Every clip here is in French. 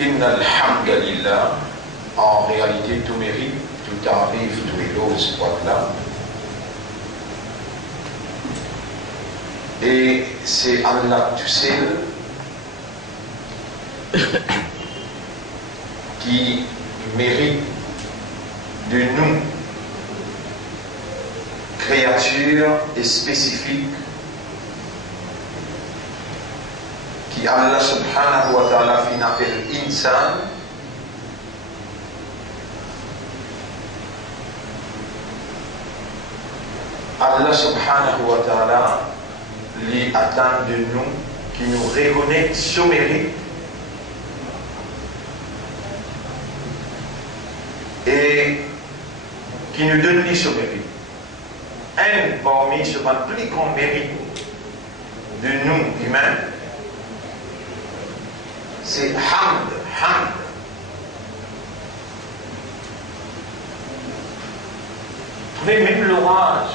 Inna alhamdulillah, en réalité tout mérite, tout arrive, tout éloge, voilà. Et c'est Allah tout seul qui mérite de nous, créatures et spécifiques, qui Allah subhanahu wa ta'ala fin appelle insan, Allah subhanahu wa ta'ala lui attend de nous, qui nous reconnaît ce mérite et qui nous donne lui ce mérite. Un parmi ce plus grand mérite de nous humains, c'est hamd, hamd. Mais même l'orage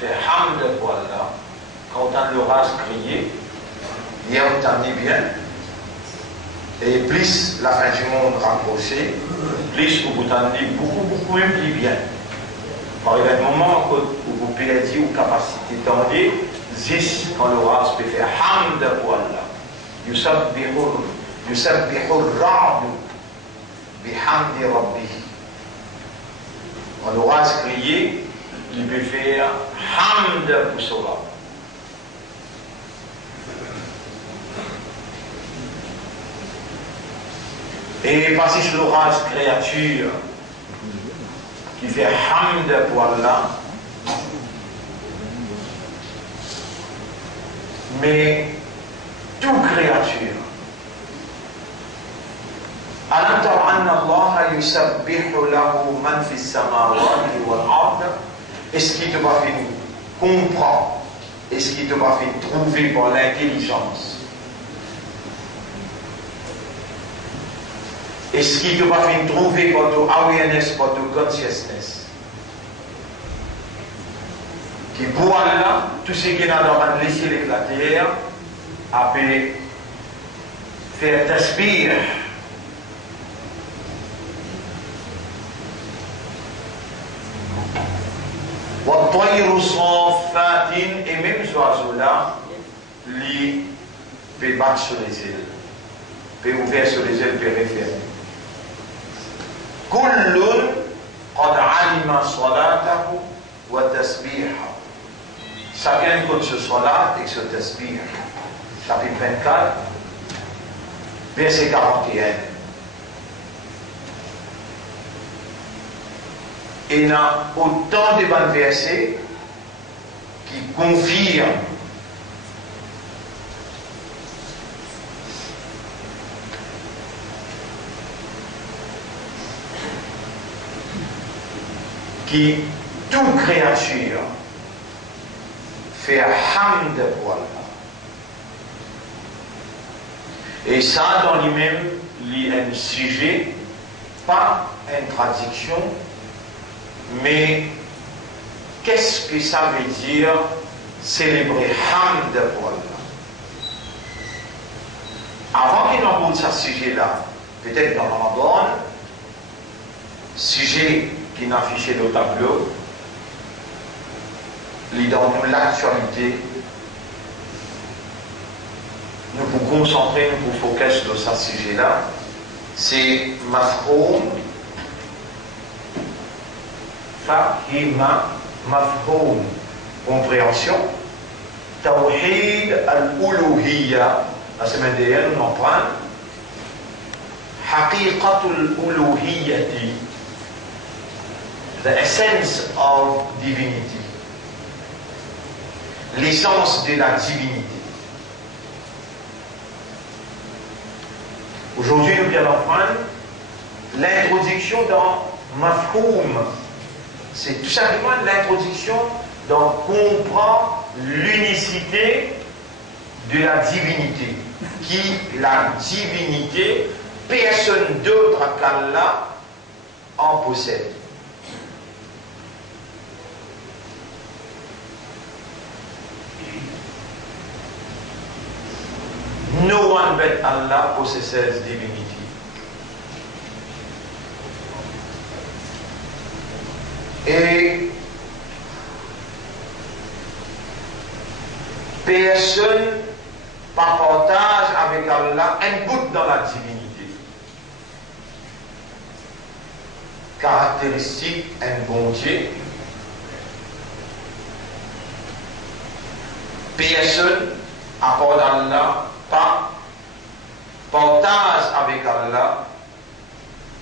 fait hamd pour Allah. Quand on entend l'orage crier, il y a autant de bien. Et plus la fin du monde rapprochée, plus vous entendez beaucoup même plus bien. Par exemple, un moment où vous perdez aux capacités tendues, juste quand l'orage peut faire hamd pour Allah. يسبح الرعد بحمد ربه. Quand l'orage crier, il peut faire hamd pour cela. Et parce que l'orage créature qui fait hamd pour Allah, mais toute créature. ألم تر أن الله يسبح له من في السماوات والأرض. Est-ce qu'il te va faire comprendre? Est-ce qu'il te va faire trouver par l'intelligence? Est-ce qu'il te va faire trouver par ton awareness, par ton consciousness? Qui pour Allah, tout ce qui est dans le laisser la terre, a pu faire tasbih. والطير صافات, et même ce oiseau-là, lui peut battre sur les ailes, peut ouvrir sur les ailes, peut refermer. كل قد علم صلاته وتسبيحه. Chacun compte ce salat et ce tasbih. Chapitre 24, verset 41. Et il y a autant de bons versets qui confirment que toute créature fait hamd pour Allah. Et ça, dans lui-même, il y a un sujet, pas une traduction, mais qu'est-ce que ça veut dire célébrer hamd pour Allah? Avant qu'il n'aborde ce sujet-là, peut-être dans Ramadan, sujet qui n'a affiché le tableau, dans l'actualité, nous vous concentrer, nous vous focus sur ce sujet-là, c'est mafhoum, fahima, mafhoum, compréhension, tawhid al-uluhiyya, la semaine dernière, nous en prenons, haqiqatul uluhiyyati, the essence of divinity, l'essence de la divinité. Aujourd'hui, nous allons prendre l'introduction dans Mafhoum. C'est tout simplement l'introduction dans comprendre l'unicité de la divinité. Qui, la divinité, personne d'autre qu'Allah en possède. No one but Allah possesses divinity. Et personne ne partage avec Allah un bout dans la divinité. Caractéristique, un bon Dieu. Personne, à part Allah, pas partage avec Allah,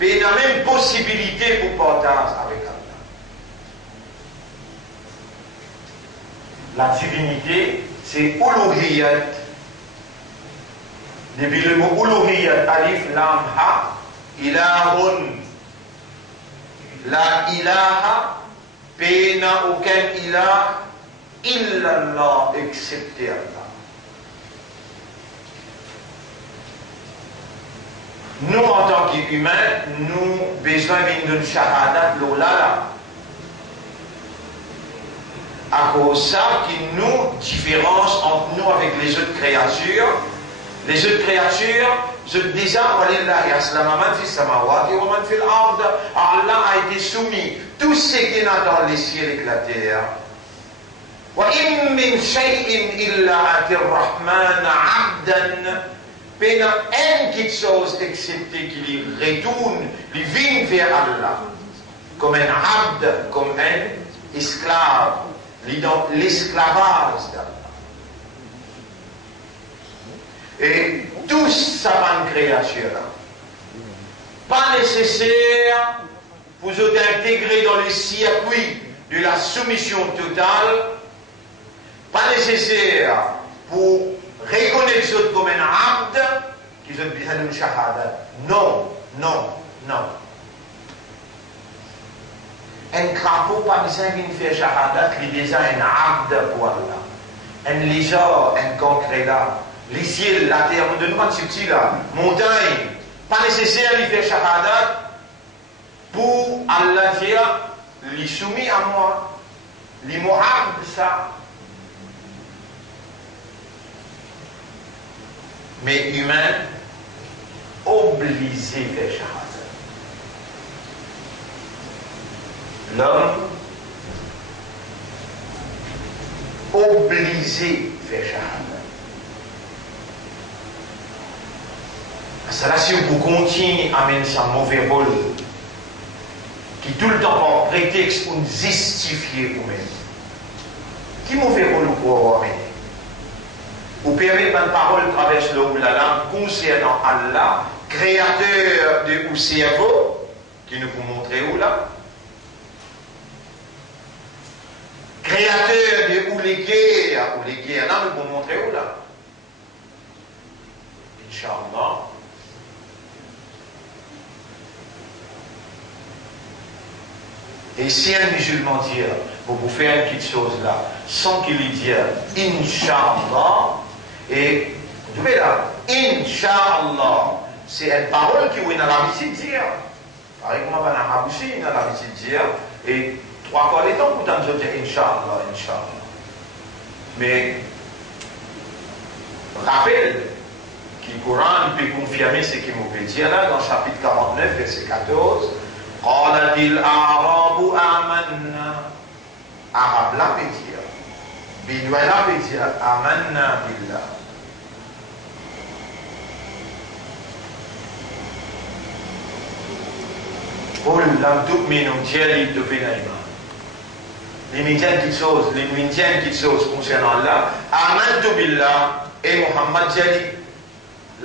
mais la même possibilité pour partager avec Allah. La divinité, c'est uluhiyat. Depuis le mot uluhiyat, alif, lam, ha, ilahun. La ilaha, pe n'a aucun ilah, illallah, excepté Allah. Nous, en tant qu'humains, nous avons besoin d'une shahadat l'olala. À cause de ça, qui nous différence entre nous avec les autres créatures. Les autres créatures, je disais, Allah a été soumis. Tout ce qui est dans les ciels et la terre. وَإِن مِّن شَيْءٍ إِلَّا أَتِي الرَّحْمَنَ عَبْدًا. Il n'y a une chose excepté qu'il retourne, il vient vers Allah. Comme un abd, comme un esclave. L'esclavage d'Allah. Et tous savants créatures, pas nécessaire pour vous intégrer dans le circuit de la soumission totale, pas nécessaire pour reconnaître ce comme un abd qui ont besoin d'une shahada. Non, non, non. Un crapaud pas besoin d'une faire shahada, il est déjà un abd pour Allah. Un lézard, un concret là. Les ciels, la terre, on demande subtil là, montagne, pas nécessaire de faire shahada pour Allah dire, les soumis à moi, les mu'abd ça. Mais humain, obligé de faire shahada. L'homme, obligé de faire shahada. Ça là, si vous continuez à mener ça mauvais rôle, qui tout le temps par prétexte pour justifier vous-même, qui mauvais rôle vous pouvez avoir mené? Vous permettez une parole traverse le oulala concernant Allah, créateur de ou cerveau, qui nous vous montrer où là, créateur de ou les guerres là, nous vous montrer où là. Inch'Allah. Et si un musulman dit, pour vous faire une petite chose là, sans qu'il y dise Inch'Allah, et vous voyez là, Inch'Allah, c'est une parole qui est dans la visite dire. Par exemple, on va dans la bouche, dans la visite dire, et trois fois les temps, vous entendez dire Inch'Allah, Inch'Allah. Mais, rappel, que le Coran peut confirmer ce qu'il nous peut dire là, dans le chapitre 49, verset 14. قالت الأعراب آمنا. Arabe là peut dire, Bédouin là peut dire, Amanna billah. قل لم تؤمنوا جالي تبينايما. Les médias qui chose, les médias qui chose concernant Allah, Amantu billah et Muhammad jali,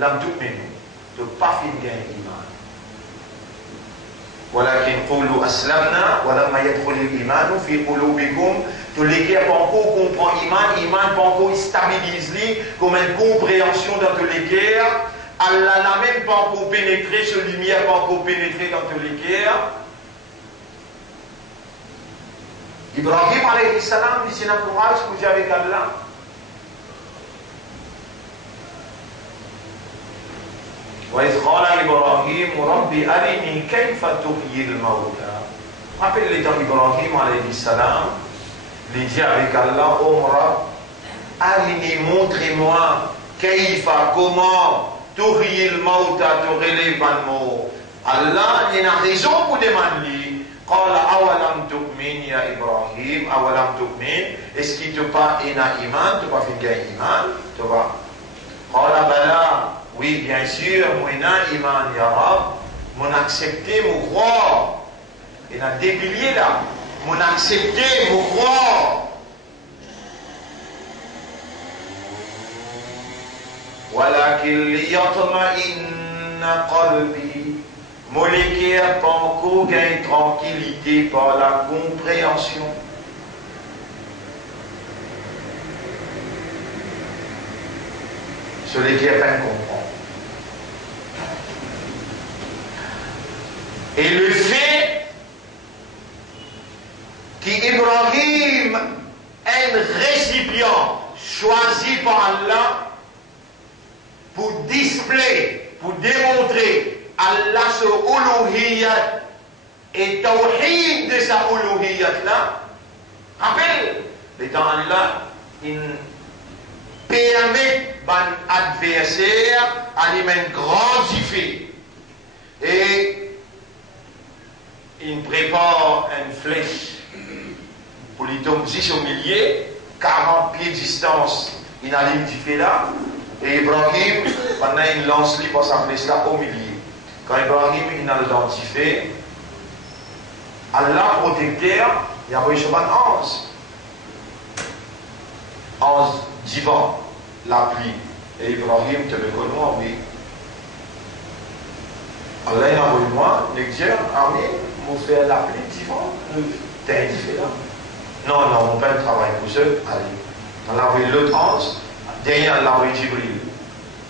lam tu'minu, de pas finir iman. ولكن قولوا أسلمنا ولما يدخل الإيمان في قلوبكم. Tous les guerres pas encore comprend iman pas encore stabilise comme une compréhension dans toutes les guerres. Allah n'a même pas encore pénétré, ce lumière pas encore pénétré dans toutes les guerres. Ibrahim alayhi salam, il s'est encouragé que j'ai avec Allah. وإذ قال إبراهيم رب أرني كيف تحيي الموتى. Rappelez-les dans Ibrahim alayhi salam, il dit avec Allah, oh Rab, Arini, montrez-moi Kaifa, comment, Touril Mauta, Tourele Van Mo. Allah, il y a une raison pour demander. Qala awalam tu'min ya Ibrahim, awalam tu'min. Est-ce qu'il te pas un iman, tu pas fait un iman, tu vois? Qala bala, oui, bien sûr, moi un iman ya Rab, mon accepté, mon croire. Il a dépilié là, mon accepté, mon croire. Walakin liyatma'inna qalbi. Molécaire panko gagne tranquillité par la compréhension. Celui qui est peine comprend. Et le fait qu'Ibrahim est un récipient choisi par Allah pour displayer, pour démontrer Allah ce uluhiyat et tawhid de sa uluhiyat là. Rappelle, étant Allah, il permet à l'adversaire à lui même grandifier. Et il prépare une flèche pour lui tomber au milieu, 40 pieds de distance, il a l'identifié là. Et Ibrahim, pendant il lance lui pour sa flèche là au milieu. Quand Ibrahim il a identifié, Allah protecteur, il y a eu un ange divin, la pluie. Et Ibrahim te le connaît, oui. Allah il a envoyé moi, les dieux, armée, m'ont fait la pluie divine, t'es indifférent là. Non, non, on fait le travail pour eux, allez. On a envoyé l'autre ange, derrière on a envoyé Jibril.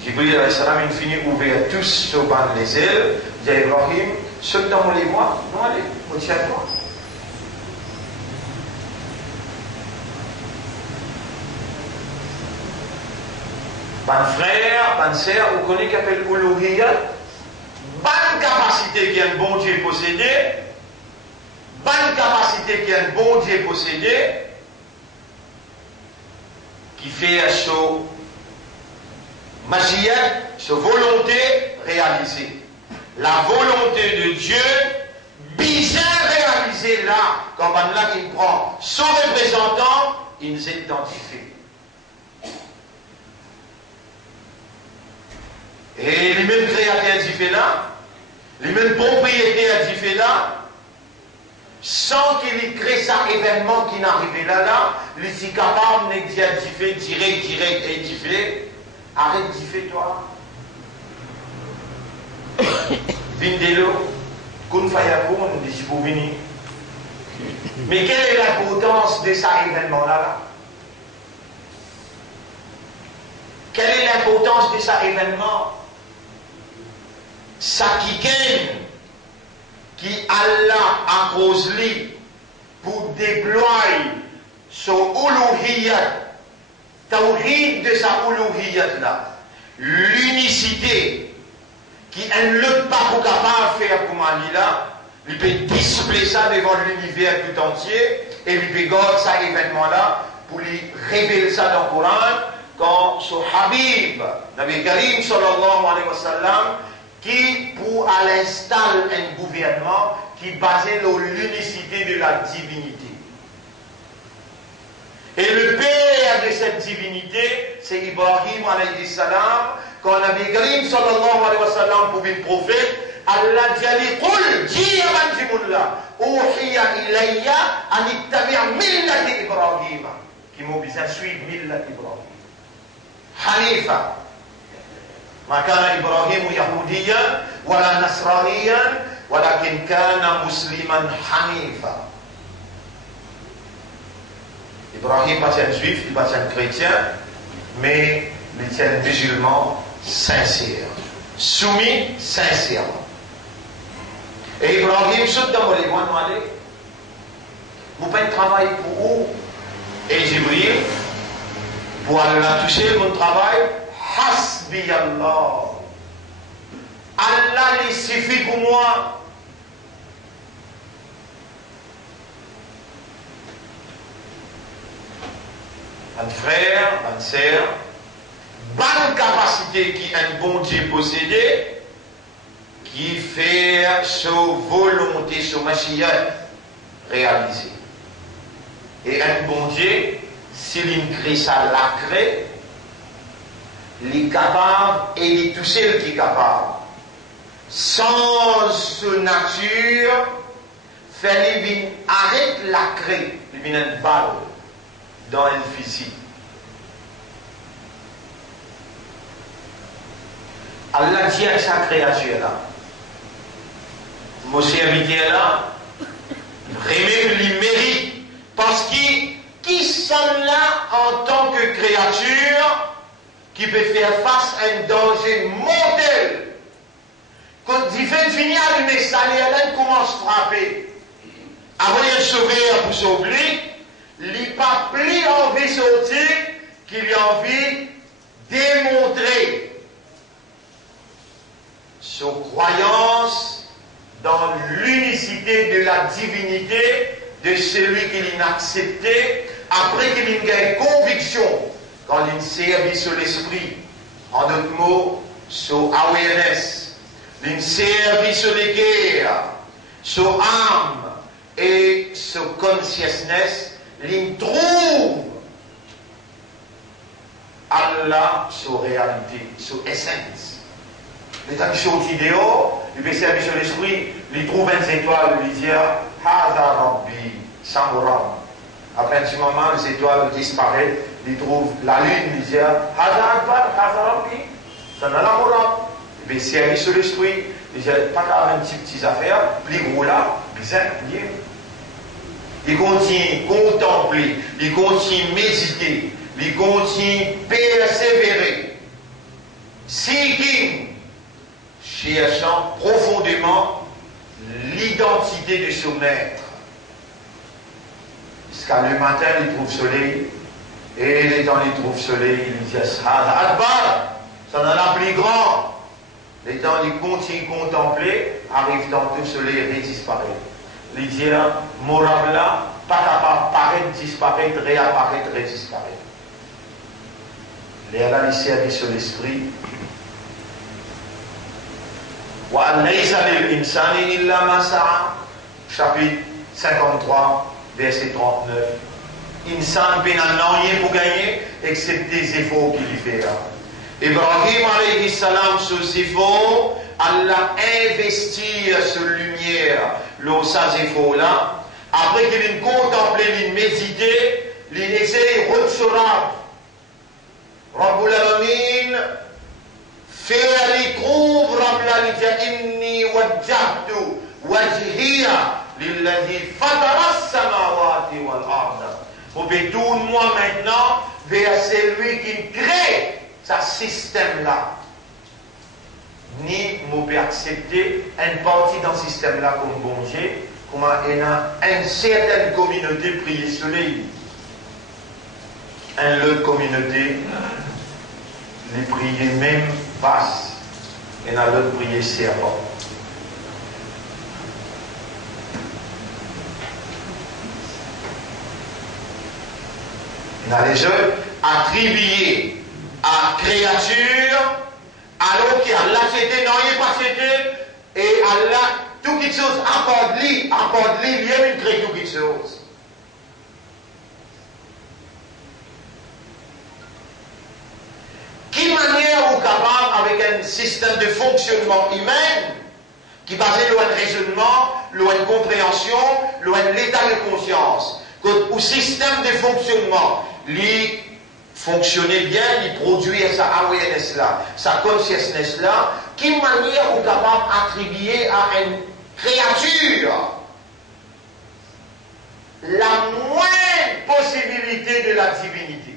Jibril il finit ouvert tous sur les ailes. Il dit à Ibrahim, saute dans les mois, non allez, on tient toi. Ban frère, ban sœur, vous connaissez qu'il appelle Uluhiyat. Bonne capacité qui un bon Dieu possédé. Bonne capacité qui un bon Dieu possédé. Qui fait ce magie, sa volonté réalisée. La volonté de Dieu, bien réalisée là, comme là il prend son représentant, il nous identifie. Et les mêmes créateurs différents, les mêmes propriétaires différents, sans qu'il crée ça événement qui n'arrivait là, il est capable d'identifier direct et différent. Arrête d'y faire toi. Vindelo, kun fayakoun, dit pour venir. Mais quelle est l'importance de cet événement-là? Quelle est l'importance de cet événement? Ça qui gagne, qui Allah a causé pour déployer son uluhiyat. Tawhid de sa uluhiyat là, l'unicité qui ne pas capable de faire comme Ali là, il peut displayer ça devant l'univers tout entier et il peut garder ça événement là pour lui révéler ça dans le Coran quand son Habib, Nabi Karim sallallahu alayhi wa sallam, qui pour à l'instal un gouvernement qui basait sur l'unicité de la divinité. Et le père de cette divinité, c'est Ibrahim alayhi salam. Quand Nabi Karim sallallahu alayhi wa sallam pour le prophète, Allah dit à lui, Qul, dis à Manjimullah, Uhiya ilayya an ittabi' millati Ibrahim. Qui m'ont besoin de suivre millati Ibrahim. Hanifa. Ma kana Ibrahim yahudiyan, wala nasraniyan, walakin kana musliman hanifa. Ibrahim pas un juif, il pas un chrétien, mais il est un musulman sincère, soumis sincèrement. Et Ibrahim saute dans les voies demandé, vous faites un travail pour où? Et Jibril, pour aller la toucher, mon travail, Hasbi Allah. Allah, il suffit pour moi. Un frère, une sœur, bonne capacité qui un bon Dieu possédait, qui fait sa volonté, sa machine réaliser. Et un bon Dieu, s'il crée ça, la crée, il est capable et il est tout seul qui est capable. Sans sa nature, il arrête la crée, il vient une balle dans un physique. Allah dit à sa créature là, mon serviteur là, vraiment il mérite, parce qui sont là en tant que créature qui peut faire face à un danger mortel. Quand il fait finir à lui, ça elle commence à frapper. Avant de sauver pour sauver, il n'a pas plus envie de sortir qu'il a envie de démontrer sa croyance dans l'unicité de la divinité de celui qu'il a accepté après qu'il ait une conviction quand il servi sur l'esprit, en d'autres mots, sur awareness, il servi sur les guerres, sur âme et sur consciousness, il trouve Allah sur réalité, sur essence. Les temps qui sont idéaux, il peut servir sur l'esprit, il trouve une étoile, il dit Hada Rabbi, Samuram. Après un petit moment, les étoiles disparaissent, il trouve la lune, il dit Hada Akbar, Hada Rabbi, Sanamuram. Il peut servir sur l'esprit, il dit pas qu'à une petite affaire, plus gros là, bizarre, il continue contempler, il continue méditer, il continue persévérer, seeking, cherchant profondément l'identité de son maître. Jusqu'à le matin, il trouve soleil, et les temps, il trouve soleil, il dit Hada Akbar, ça en a plus grand. Les temps, il continue contempler, arrive tantôt le soleil et disparaît. Il dit Morabla, pas capable paraître, disparaître, réapparaître, disparaître. Les Allah, il servit sur l'esprit. Chapitre 53, verset 39. Insan ben rien pour gagner, excepté les efforts qu'il fait. Ibrahim alayhi salam, sur ses efforts, Allah investit sur lumière, ces efforts-là. Après qu'il ait contemplé, il médité, il essaie de recevoir. Rabbul Alamin, faire les trouve, Rabbul Alamin, inni wajjahtu wajhiya lilladhi fatara as-samawati wal arda. Vous pouvez tourner moi maintenant vers celui qui crée ce système-là. Ni vous pouvez accepter une partie dans ce système-là comme bon Dieu, comme une certaine communauté prier soleil. Une autre communauté, les prier même basse, et dans l'autre prier serpent. Dans les autres, attribués à créature, alors qu'Allah c'était, non, il n'est pas c'était, et Allah, tout quelque chose, apporte lui, il y a une crée tout quelque chose. Quelle manière vous capable, avec un système de fonctionnement humain, qui basé loin de raisonnement, loin de compréhension, loin de l'état de conscience, au système de fonctionnement, lui fonctionner bien, lui produire sa awareness là, sa consciousness là, quelle manière vous capable d'attribuer à une créature la moindre possibilité de la divinité.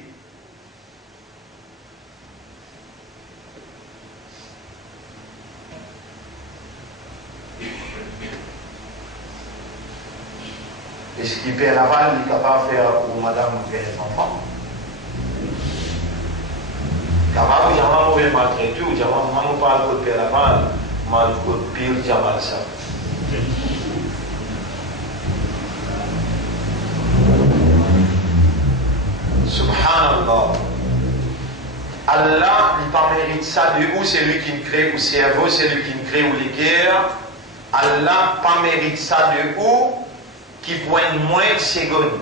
Est-ce qu'il perd la balle, il est capable de faire pour madame faire les enfants? Capable, il y a un mauvais maltraité, il y a un mauvais parle de perdre la balle, mal de pire, il y a mal ça. Subhanallah. Allah, il pas mérite ça de où c'est lui qui me crée, ou cerveau, c'est lui qui me crée, ou les guerres. Allah pas mérite ça de où qui pointe moins de secondes,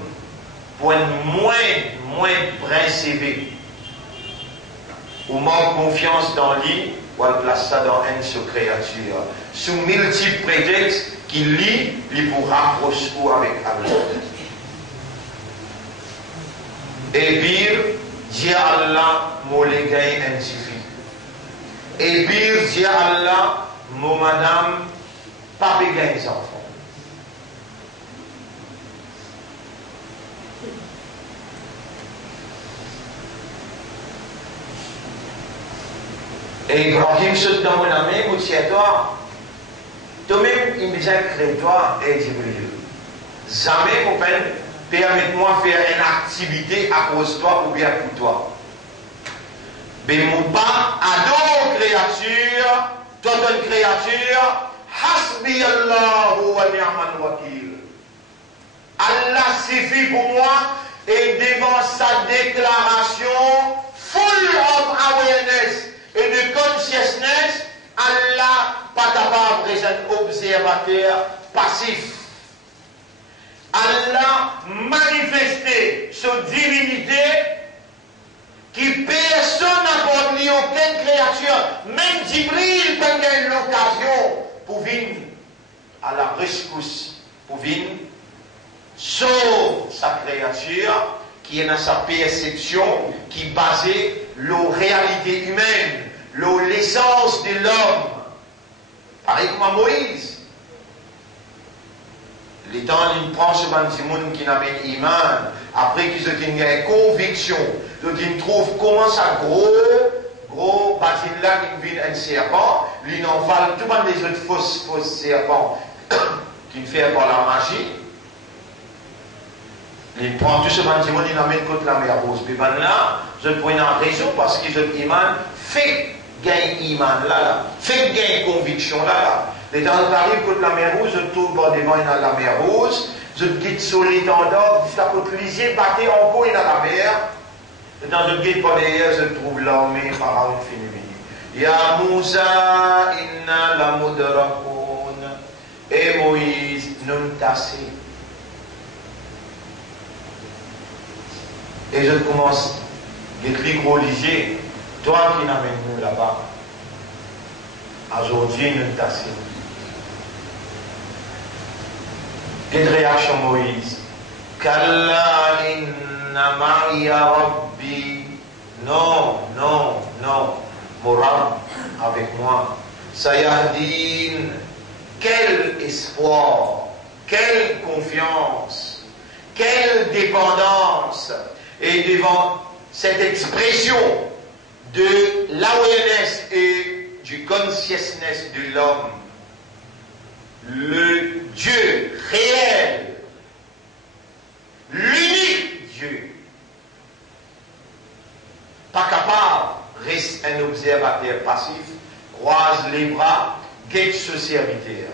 pointe moins de brin CV. Ou manque confiance dans lui, ou elle place ça dans une seule créature. Sous multiples prétextes qu'il lit, il vous rapproche ou avec Allah. Et pire, Dieu Allah, moi les gains insuffit. Et pire, Dieu Allah, moi madame, pas bégain les enfants. Et Ibrahim se dans mon ami, vous tiens toi. Toi-même, il me dit crée-toi et Jibril. Jamais, mon père, permette-moi de faire une activité à cause de toi ou bien pour toi. Mais mon pas adore créature, toute une créature, Hasbi Allah wa ni'mal wakil. Allah suffit pour moi et devant sa déclaration full of awareness et de consciousness, Allah pas capable d'être un observateur passif. Allah manifesté sa divinité qui personne n'a produit aucune créature, même Jibril n'a pas eu l'occasion pour venir à la rescousse, pour venir sauver sa créature qui est dans sa perception, qui est basée sur la réalité humaine, l'essence de l'homme. Pareil comme Moïse. Les temps, il prend ce monde qui n'a pas d'iman, après qu'ils ont une conviction, donc ils trouvent comment ça gros bâtiment là qui vient un serpent, ils n'en valent tout le monde des autres fausses serpents qui fait par la magie. Ils prennent tout ce bâtiment, ils l'amènent contre la mer Rose. Mais maintenant, je prends une raison parce qu'ils ont iman, fait gain iman là, fait gain conviction là. Les temps arrivent contre la mer Rose, je tourne devant la mer Rose, je quitte sur l'étendard, je tape le lisier, battez encore dans la mer. Dans le guide par derrière, je trouve l'armée pharaon fini. Ya Moussa, inna la mudrakoun. Et Moïse, nous tassé. Et je commence à écrire gros lisier. Toi qui n'amènes nous là-bas. Aujourd'hui, nous tassé. Quelle réaction Moïse? Kalla inna ma'iya rabbi. Non. Mon Rabb avec moi. Sayahdin. Quel espoir. Quelle confiance. Quelle dépendance. Et devant cette expression de l'awareness et du consciousness de l'homme, le Dieu réel, l'unique Dieu, pas capable, reste un observateur passif, croise les bras, guette ce serviteur.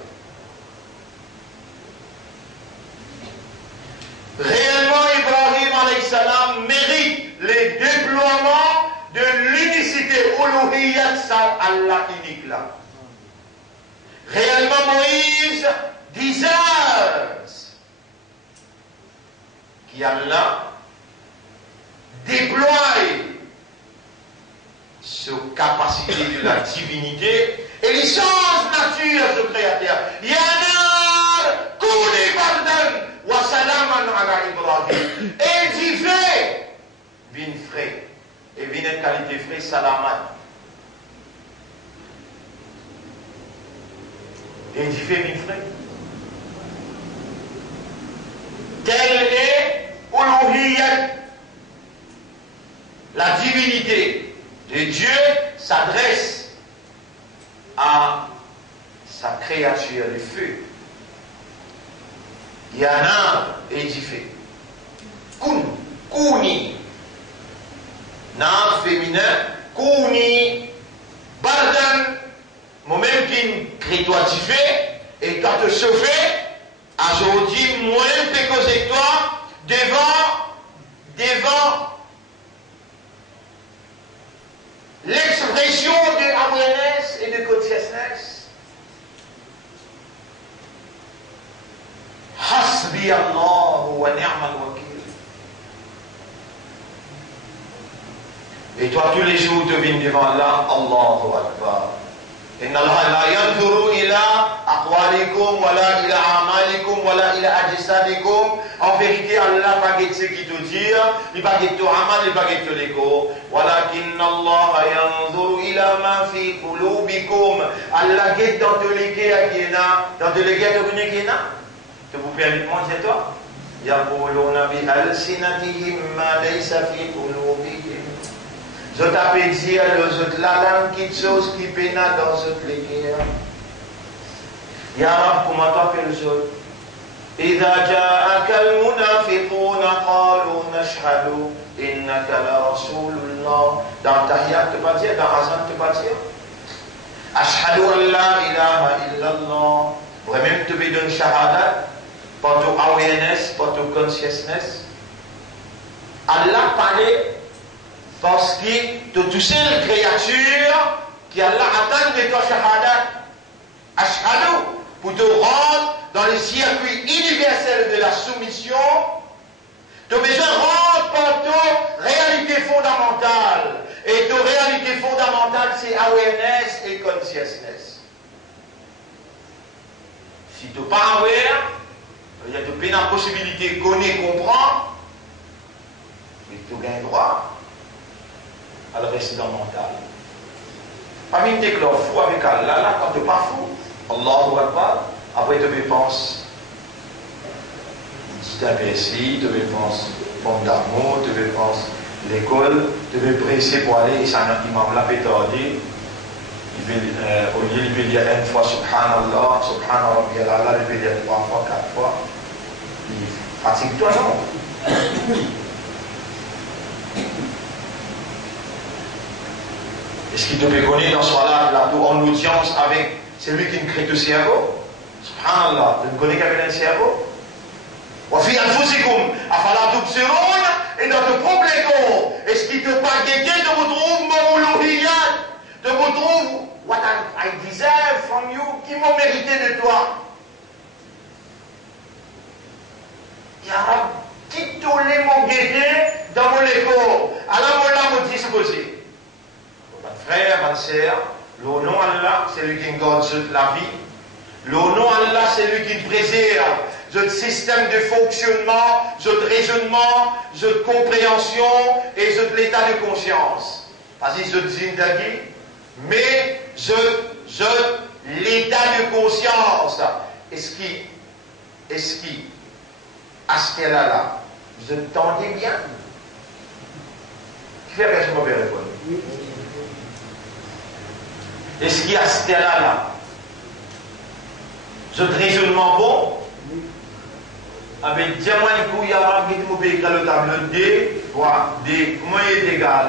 Réellement, Ibrahim alayhi salam mérite le déploiement de l'unicité uluhiyyat Allah unique là. Réellement, Moïse deserves qu'Allah déploie sa capacité de la divinité et les change nature ce créateur. Yanar kouli bardan wa salaman ala Ibrahim. Et j'y fais vin frais. Et vin en qualité frais salaman. Et j'y fais vin frais. Telle est Uluhiyyat. La divinité de Dieu s'adresse à sa créature, le feu. Yana édifié. Kun, kuni. Nam féminin, kuni, bardan, moi-même qui crée-toi et quand te chauffer, aujourd'hui, moi, je causer toi devant expression de awareness et de consciousness. Hasbi Allah wa ni'mal wakil. Et toi, tous les jours, tu viens devant Allah, Allahu Akbar. Inna Allah la yanzuru ila aqwalikum, wala ila amalikum, wala ila ajsadikum. En vérité, Allah pas ce qui te dit, il pas te amal, il pas te l'égo. Walakin Allah yanzuru ila ma fi qulubikum. Allah guette dans tous les cas, dans tous les cas de Guéna. Tu vous permets de mentir toi? Yaquluna bi alsinatihim ma laysa fi qulubihim. Je t'appelle dire aux autres la langue qui chose qui péna dans autres les guerres. Ya Rab, comment t'appelles les autres? إذا جاءك المنافقون قالوا نشهد إنك لرسول الله. Dans Tahiyat, tu pas dire, dans Azan, tu pas dire. Ashhadu an la ilaha illallah. Vraiment, tu veux donner shahada, pour ton awareness, pour ton consciousness. Allah parlait. Parce que de toutes ces créatures qui Allah attend de toi shahada, ashhadu, pour te rendre dans le circuit universel de la soumission, tu as besoin de rendre par ta réalité fondamentale. Et ta réalité fondamentale, c'est awareness et consciousness. Si tu n'es pas aware, il y a de la possibilité de connaître, comprendre, mais tu gagnes droit à le résident mental. Parmi tes clés fou avec Allah, là, quand tu n'es pas fou, Allahu Akbar, après tu penses, tu t'apprécies, tu penses, forme d'amour, tu penses, l'école, tu veux presser pour aller, et ça n'a imam l'a pétardé, au lieu il peut dire une fois Subhanallah, Subhanallah, il peut dire 3 fois, 4 fois, fatigue-toi, non? Est-ce qu'il te peut connaître dans ce soir-là, en audience avec celui qui me crée le cerveau? Subhanallah, tu ne connais qu'avec un cerveau? وفي أنفسكم أفلا تبصرون. Et dans ton propre ego, est-ce qu'il te parle quelqu'un de vous trouve mon uluhiyat, de vous trouve what I deserve from you, qui m'ont mérité de toi? Ya Rab, qui tous les m'ont guetté dans mon ego, alors mon âme disposé. Frère, ma sœur, le nom Allah, c'est lui qui garde la vie. Le nom Allah, c'est lui qui préserve notre système de fonctionnement, notre raisonnement, notre compréhension et notre état de conscience. Parce que je dis d'agir, mais l'état de conscience. Est-ce qui, à ce qu'elle-là, vous entendez bien? Qui fait que je me vais répondre? Est-ce qu'il y a ce terrain-là? Ce raisonnement bon? Avec diamant et coup, il y a un qui vous écrire le tableau D, voire D, moins est égal.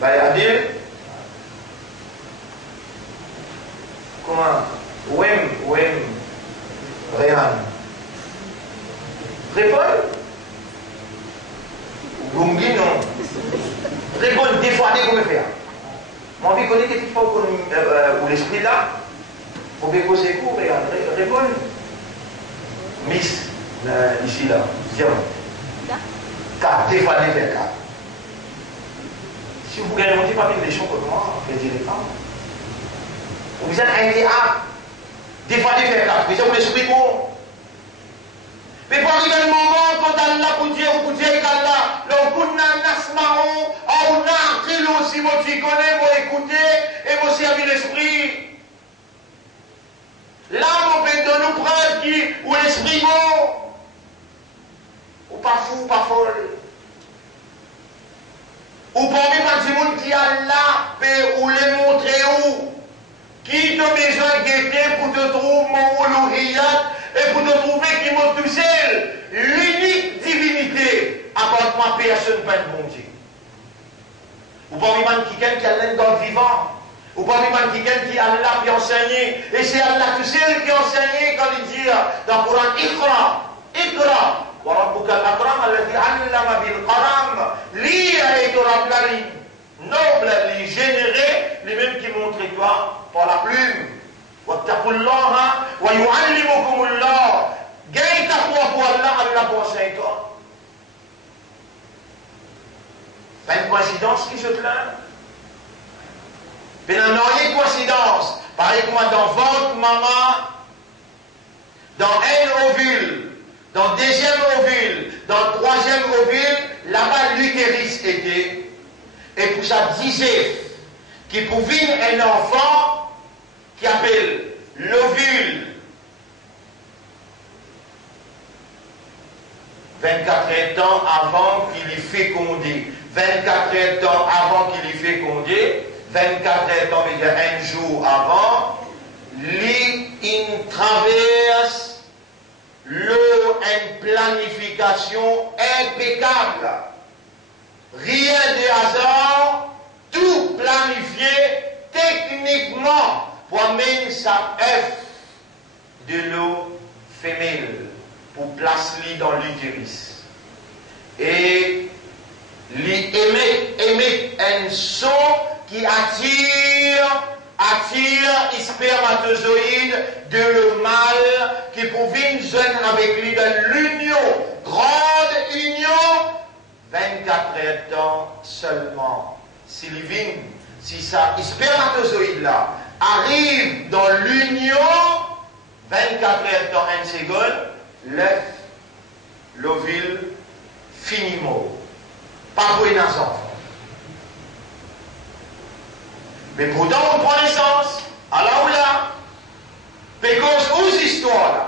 Ben, il y a D. Comment? Wem, Réan. Réponds? Gungi, non. Réponds, des fois, comment faire? Moi, je connais quelque chose où l'esprit là, on peut poser quoi, répondre. Miss, ici là, zéro. 4, des fois, des fois, 4. Si vous gagnez mon type avec les choses comme moi, je vais dire les femmes. Vous êtes un théâtre, des fois, des fois, 4. Vous avez l'esprit bon. Mais pour arriver un moment, quand Allah pour dire qu'Allah, l'on a nasma'ou, on a qilou, si vous connaissez, vous écoutez, et vous servez l'esprit. Là, on peut nous prendre qui, ou l'esprit bon, ou pas fou, pas folle. Ou parmi les gens qui Allah peut ou les montrer où, qui te besoin de guetter pour te trouver mon uluhiyat, et pour te trouver qui m'a touché l'unique divinité, à part moi, personne pas de bon Dieu. Ou parmi les qui a l'aide dans le vivant, ou parmi les qui a Allah qui enseigné, et c'est Allah tout seul qui a enseigné quand il dit dans le Coran, Iqra, wa rabbuka al-akram alladhi allama bil qalam, lis et tu rappelles, noble, les générés, les mêmes qui montrent toi par la plume. Wattaqullaha wa yu'allimukumullah. Gagne ta foi pour Allah, Allah conseille toi. Pas une coïncidence qui se plaint. Mais non, il y a une coïncidence. Pareil que moi, dans votre maman, dans un ovule, dans le deuxième ovule, dans le troisième ovule, là-bas l'utérus était. Et pour ça disait qu'il pouvait un enfant qui appelle l'ovule 24 ans avant qu'il y fécondé. 24 ans avant qu'il y fécondé. 24 ans, il y a un jour avant, il traverse une planification impeccable. Rien de hasard, tout planifié techniquement pour amener sa œuf de l'eau femelle pour placer dans l'utérus. Et il émet un son qui attire les spermatozoïdes de le mâle qui pouvait joindre avec lui dans l'union, grande union, 24 ans seulement. Si ça, les spermatozoïdes-là arrive dans l'union, 24 ans, 1 seconde, l'œuf, l'ovule, finiment. Pas pour les enfants. Mais pourtant, on prend naissance, à la ou là, parce aux histoires là,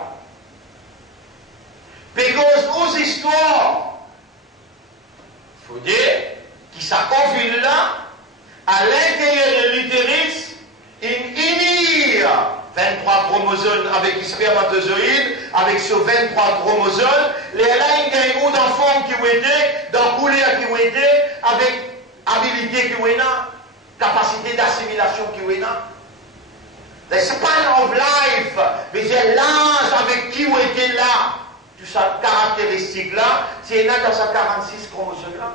parce aux histoires, il faut dire qu'il s'accovile là, à l'intérieur de l'utérus, il unit 23 chromosomes avec les spermatozoïdes, avec ce 23 chromosomes, les là, il y a une d'enfants qui ont été, dans couleur qui ont été, avec habilité qui ont été, capacité d'assimilation qui est là. The span of life, mais c'est l'âge avec qui on était là. Tout ça caractéristique là, c'est là dans sa 46 chromosomes là.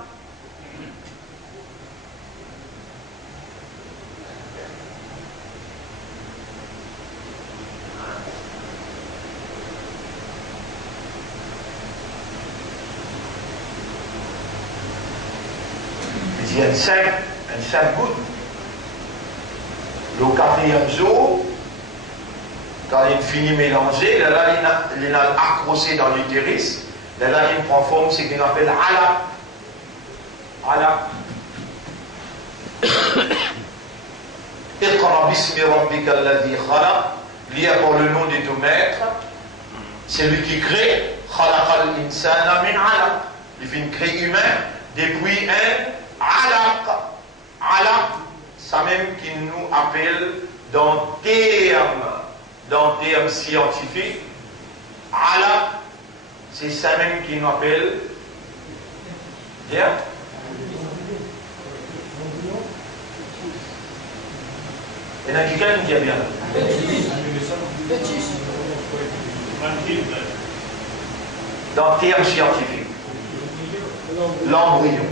Il y a une simple goutte. Le 4e jour, quand il finit mélanger, il a accroché dans l'utérus, là il prend forme, ce qu'on appelle alaq. Alaq. Iqra bismi rabbika alladhi khalaq. Lis pour le nom de ton maître. C'est lui qui crée. Khalaqal insana min alaq. Il fait une crée humain depuis un alaq. Alaq. Ça même qui nous appelle dans termes scientifiques, alaq, c'est ça même qui nous appelle bien. Et dans quelqu'un qui dit bien. Dans termes scientifiques, l'embryon.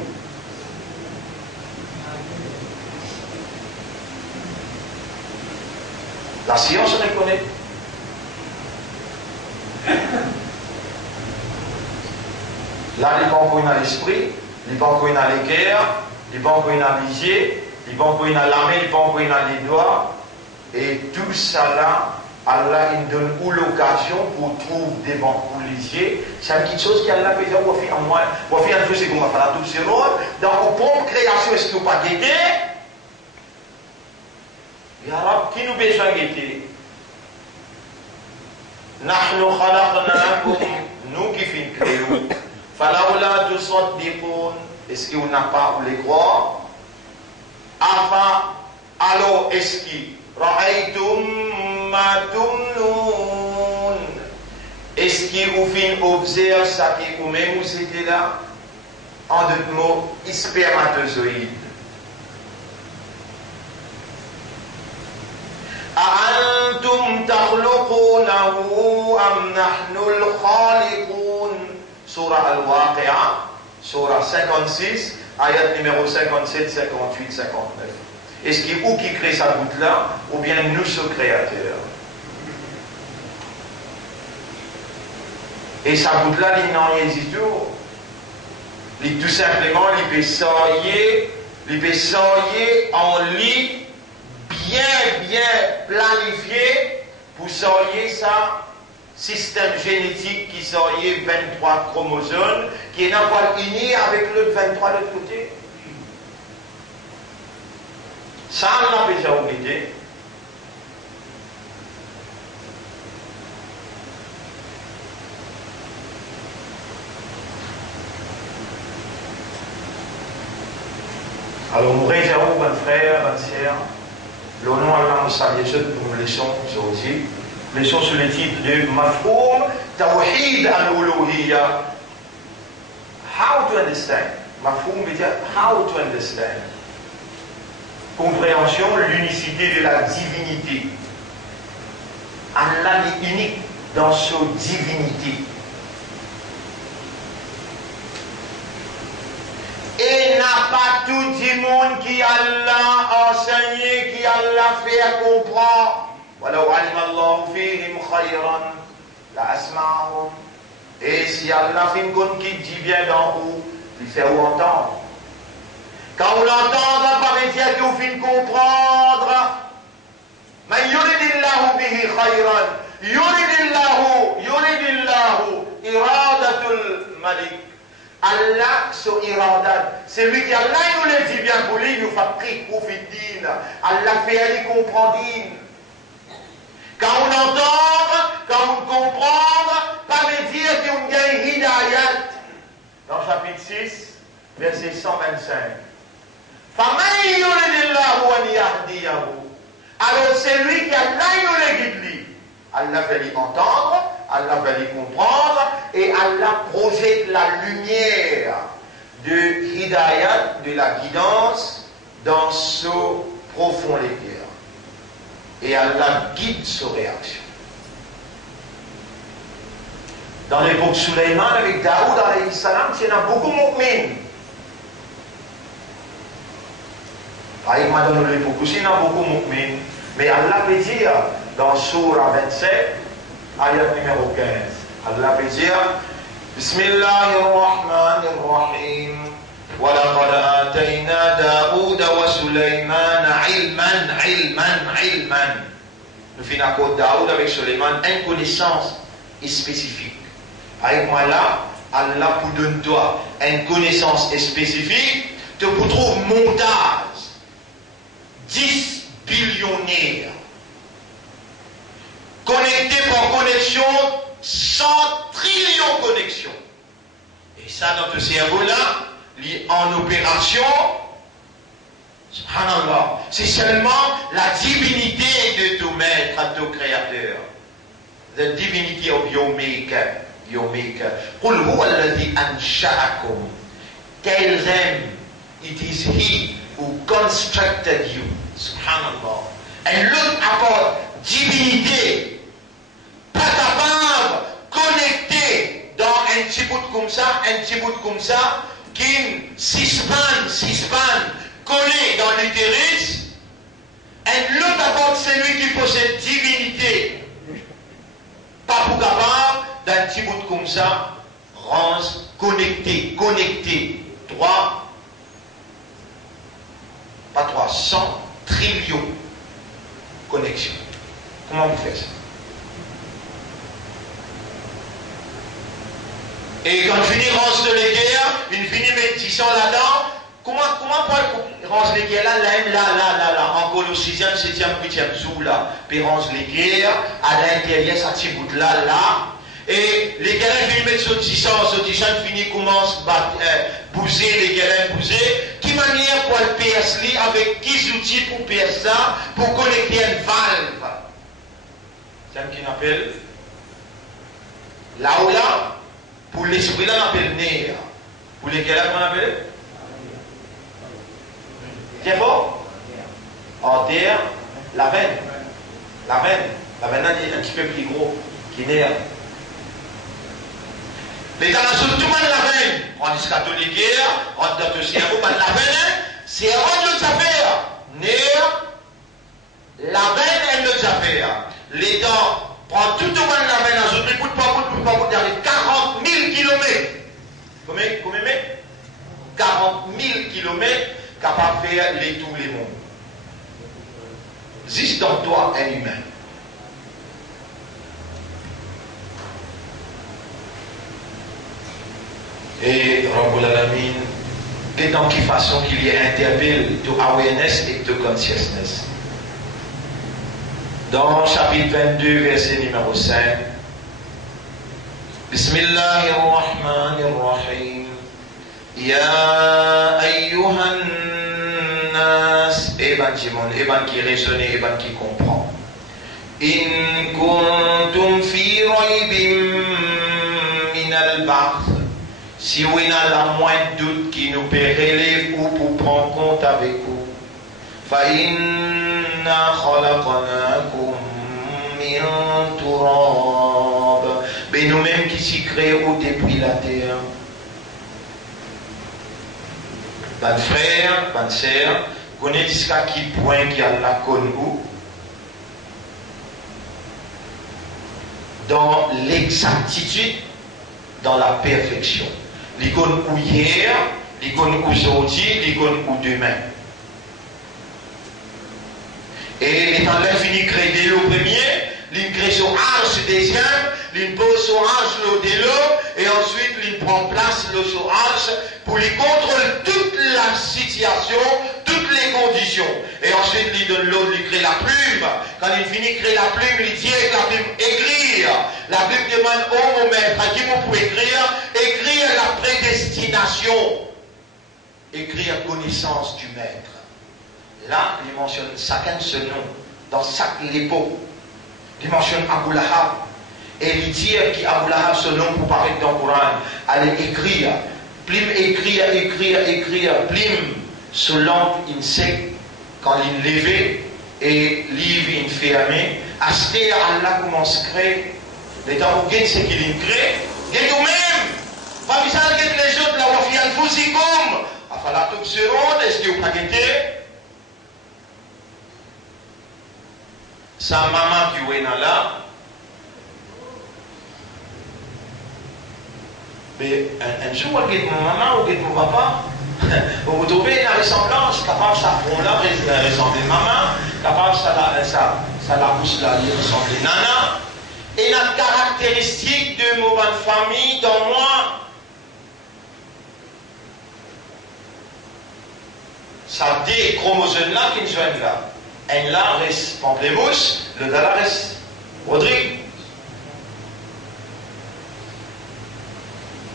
La science reconnaît. Là, il pas encore dans l'esprit, il pas encore dans les cœurs, il pas encore dans les yeux, il pas encore dans la main, il pas encore dans les doigts. Et tout ça là, Allah il donne l'occasion pour trouver devant les yeux. C'est une petite chose qu'Allah fait dire, on fait en moi, on fait un truc, c'est qu'on va faire tout ce rôle. Dans vos propres créations, est-ce que vous pas guetter? Ya Rab, qui nous besoin de guetter? Nahnu khalaqnakum, nous qui fin créons. Falawla tusaddiqun, est-ce qu'on n'a pas ou les croire? Afa, alors est-ce qui? Ra'aytum ma tumnun, est-ce qui vous fin observe ça qui ou même vous étiez là? En d'autres mots, spermatozoïde. أأنتم تخلقونه أم نحن الخالقون. Surah Al-Waqi'a, Surah 56, ayat numéro 57, 58, 59. Est-ce qu'il y a ou qui crée sa goutte là, ou bien nous sommes créateurs? Et sa goutte là, il n'en existe tout. Il tout simplement, il peut sortir en lit bien planifié pour sortir ça système génétique qui sortait 23 chromosomes, qui est n'a pas uni avec l'autre 23 de l'autre côté. Ça, on l'a déjà oublié. Alors, nous réservons, mon frère, ma sœur, le nom Allah nous salue pour une leçon aujourd'hui. Leçon sur le titre de Mafhoum Tawhid al-Uluhiyya. How to understand. Mafhoum veut dire how to understand. Compréhension, l'unicité de la divinité. Allah est unique dans sa divinité. Et n'a pas tout le monde qui Allah enseigné, qui Allah fait comprendre. ولو علم الله فيهم خيرا لأسمعهم. Et si Allah fait une conne qui dit bien d'en haut, il fait où entendre. Quand on l'entend, pas veut dire qu'il fait comprendre. Mais yuridillahu bihi khayran. Yuridillahu iradatul malik. Allah so iradat. C'est lui qui Allah nous le dit bien pour lui, nous fabrique pour fiddin. Allah fait aller comprendre. Quand on entend, quand on comprend, pas veut dire qu'on gagne hidayat. Dans le chapitre 6, verset 125. Alors c'est lui qui Allah nous le guide. Allah va lui entendre, Allah va lui comprendre, et Allah projette la lumière de hidayat, de la guidance, dans ce profond cœur. Et Allah guide sa réaction. Dans l'époque de Suleiman, avec Daoud, alayhi salam, il y en a beaucoup de mu'min. Avec Madame l'époque aussi, il y en a beaucoup de mu'min. Mais Allah peut dire, dans Surah 27, ayat numéro 15, Allah peut dire, Bismillahirrahmanirrahim. وَلَقَدْ آتَيْنَا دَاوُودَ وَسُلَيْمَانَ عِلْمًا. Nous finissons à cause Daoud avec Suleiman, une connaissance spécifique. Avec moi là, Allah pour donne-toi une connaissance spécifique, tu peux trouver montage 10 billionnaires connectés par connexion 100 trillions de connexions. Et ça, dans ce cerveau-là, en opération, subhanallah, c'est seulement la divinité de ton maître, de ton créateur. The divinity of your maker. قُلْ هُوَ الَّذِي أَنْشَأَكُمْ. Tell them it is he who constructed you. Subhanallah. Et l'autre apporte divinité, pas capable, connecté dans un petit bout comme ça, qui s'ispan, collé dans l'utérus, et l'autre apporte celui qui possède divinité, pas pour capable d'un petit bout comme ça, rance, connecté, 100 trillions connexions. Comment vous faites ça? Et quand je finis range de l'équerre, une finie méditation là-dedans, comment Paul range l'équerre là, encore le 6e, 7e, 8e jour là, puis range l'équerre, à l'intérieur, ça petit bout là, et les galins finissent mettre sautisson, finit commence à bouger, les galins bouger, qui manière pour le PSL avec qui outils pour percer ça, pour connecter une valve. C'est un qui appelle l'aula. Pour l'esprit, là, on appelle nerf. Pour les galins, on appelle c'est fort? Artère, la veine. La veine, là, est un petit peu plus gros qui nerf. L'État national, tout le monde la veine. On est catholique, on est aussi un peu de la veine, c'est un autre affaire. La veine est notre affaire. L'État prend tout le monde la veine, on ne peut pas d'aller 40 000 kilomètres. Combien mètres 40 000 kilomètres capable de faire tous les mondes. Juste dans toi, un humain. Et Rabbul Alamin, et dans quelle façon qu'il y ait interpelle de awareness et de consciousness. Dans chapitre 22, verset numéro 5, Bismillahirrahmanirrahim. Ya ayyuhan nas, Eban qui résonne, Eban qui comprend. In kuntum fi raybin min al-ba'th. Si vous avez la moindre doute qui nous peut relever ou pour prendre compte avec vous, فَإِنَّا خَلَقْنَاكُمْ مِنْ تُرَابٍ. Mais nous-mêmes qui s'y créons depuis la terre. Ban frère, ban sœur, connaissez jusqu'à qui point qu'il y a la conne où? Dans l'exactitude, dans la perfection. L'icône ou hier, l'icône aujourd'hui, l'icône ou demain. Et étant là, fini de créer le premier, il crée son âge le deuxième, il pose son âge le l'autre, et ensuite il prend place le son âge pour lui contrôler toute la situation, toutes les conditions. Et ensuite il donne l'autre, il crée la plume. Quand il finit de créer la plume, il dit avec la plume écrire. La plume demande au maître, à qui vous pouvez écrire la prédestination, écrire connaissance du maître. Là, il mentionne chacun de ce nom, dans chaque lépo. Il mentionne Abu Lahab. Et il dit qu'Abu Lahab, ce nom pour paraître dans le Coran, allez écrire. Plim écrire, plim, selon il sait, quand il levait, et livre il fermait, acheter Allah commence à créer. Les temps où il sait qu'il crée, il nous-mêmes. Pas besoin de les autres, la wafia al-fusikum. Afala tubsirun, est-ce que vous pas guetté? Sa maman qui est là, mais un jour, elle est mon maman ou mon papa, vous trouvez la ressemblance, capable ça pour la ressembler maman, capable ça la bouche là, ressembler nana, et la caractéristique de mon famille dans moi. Ça des chromosomes là qui nous joignent là. Un là reste pamplemousse, le là reste Rodrigue.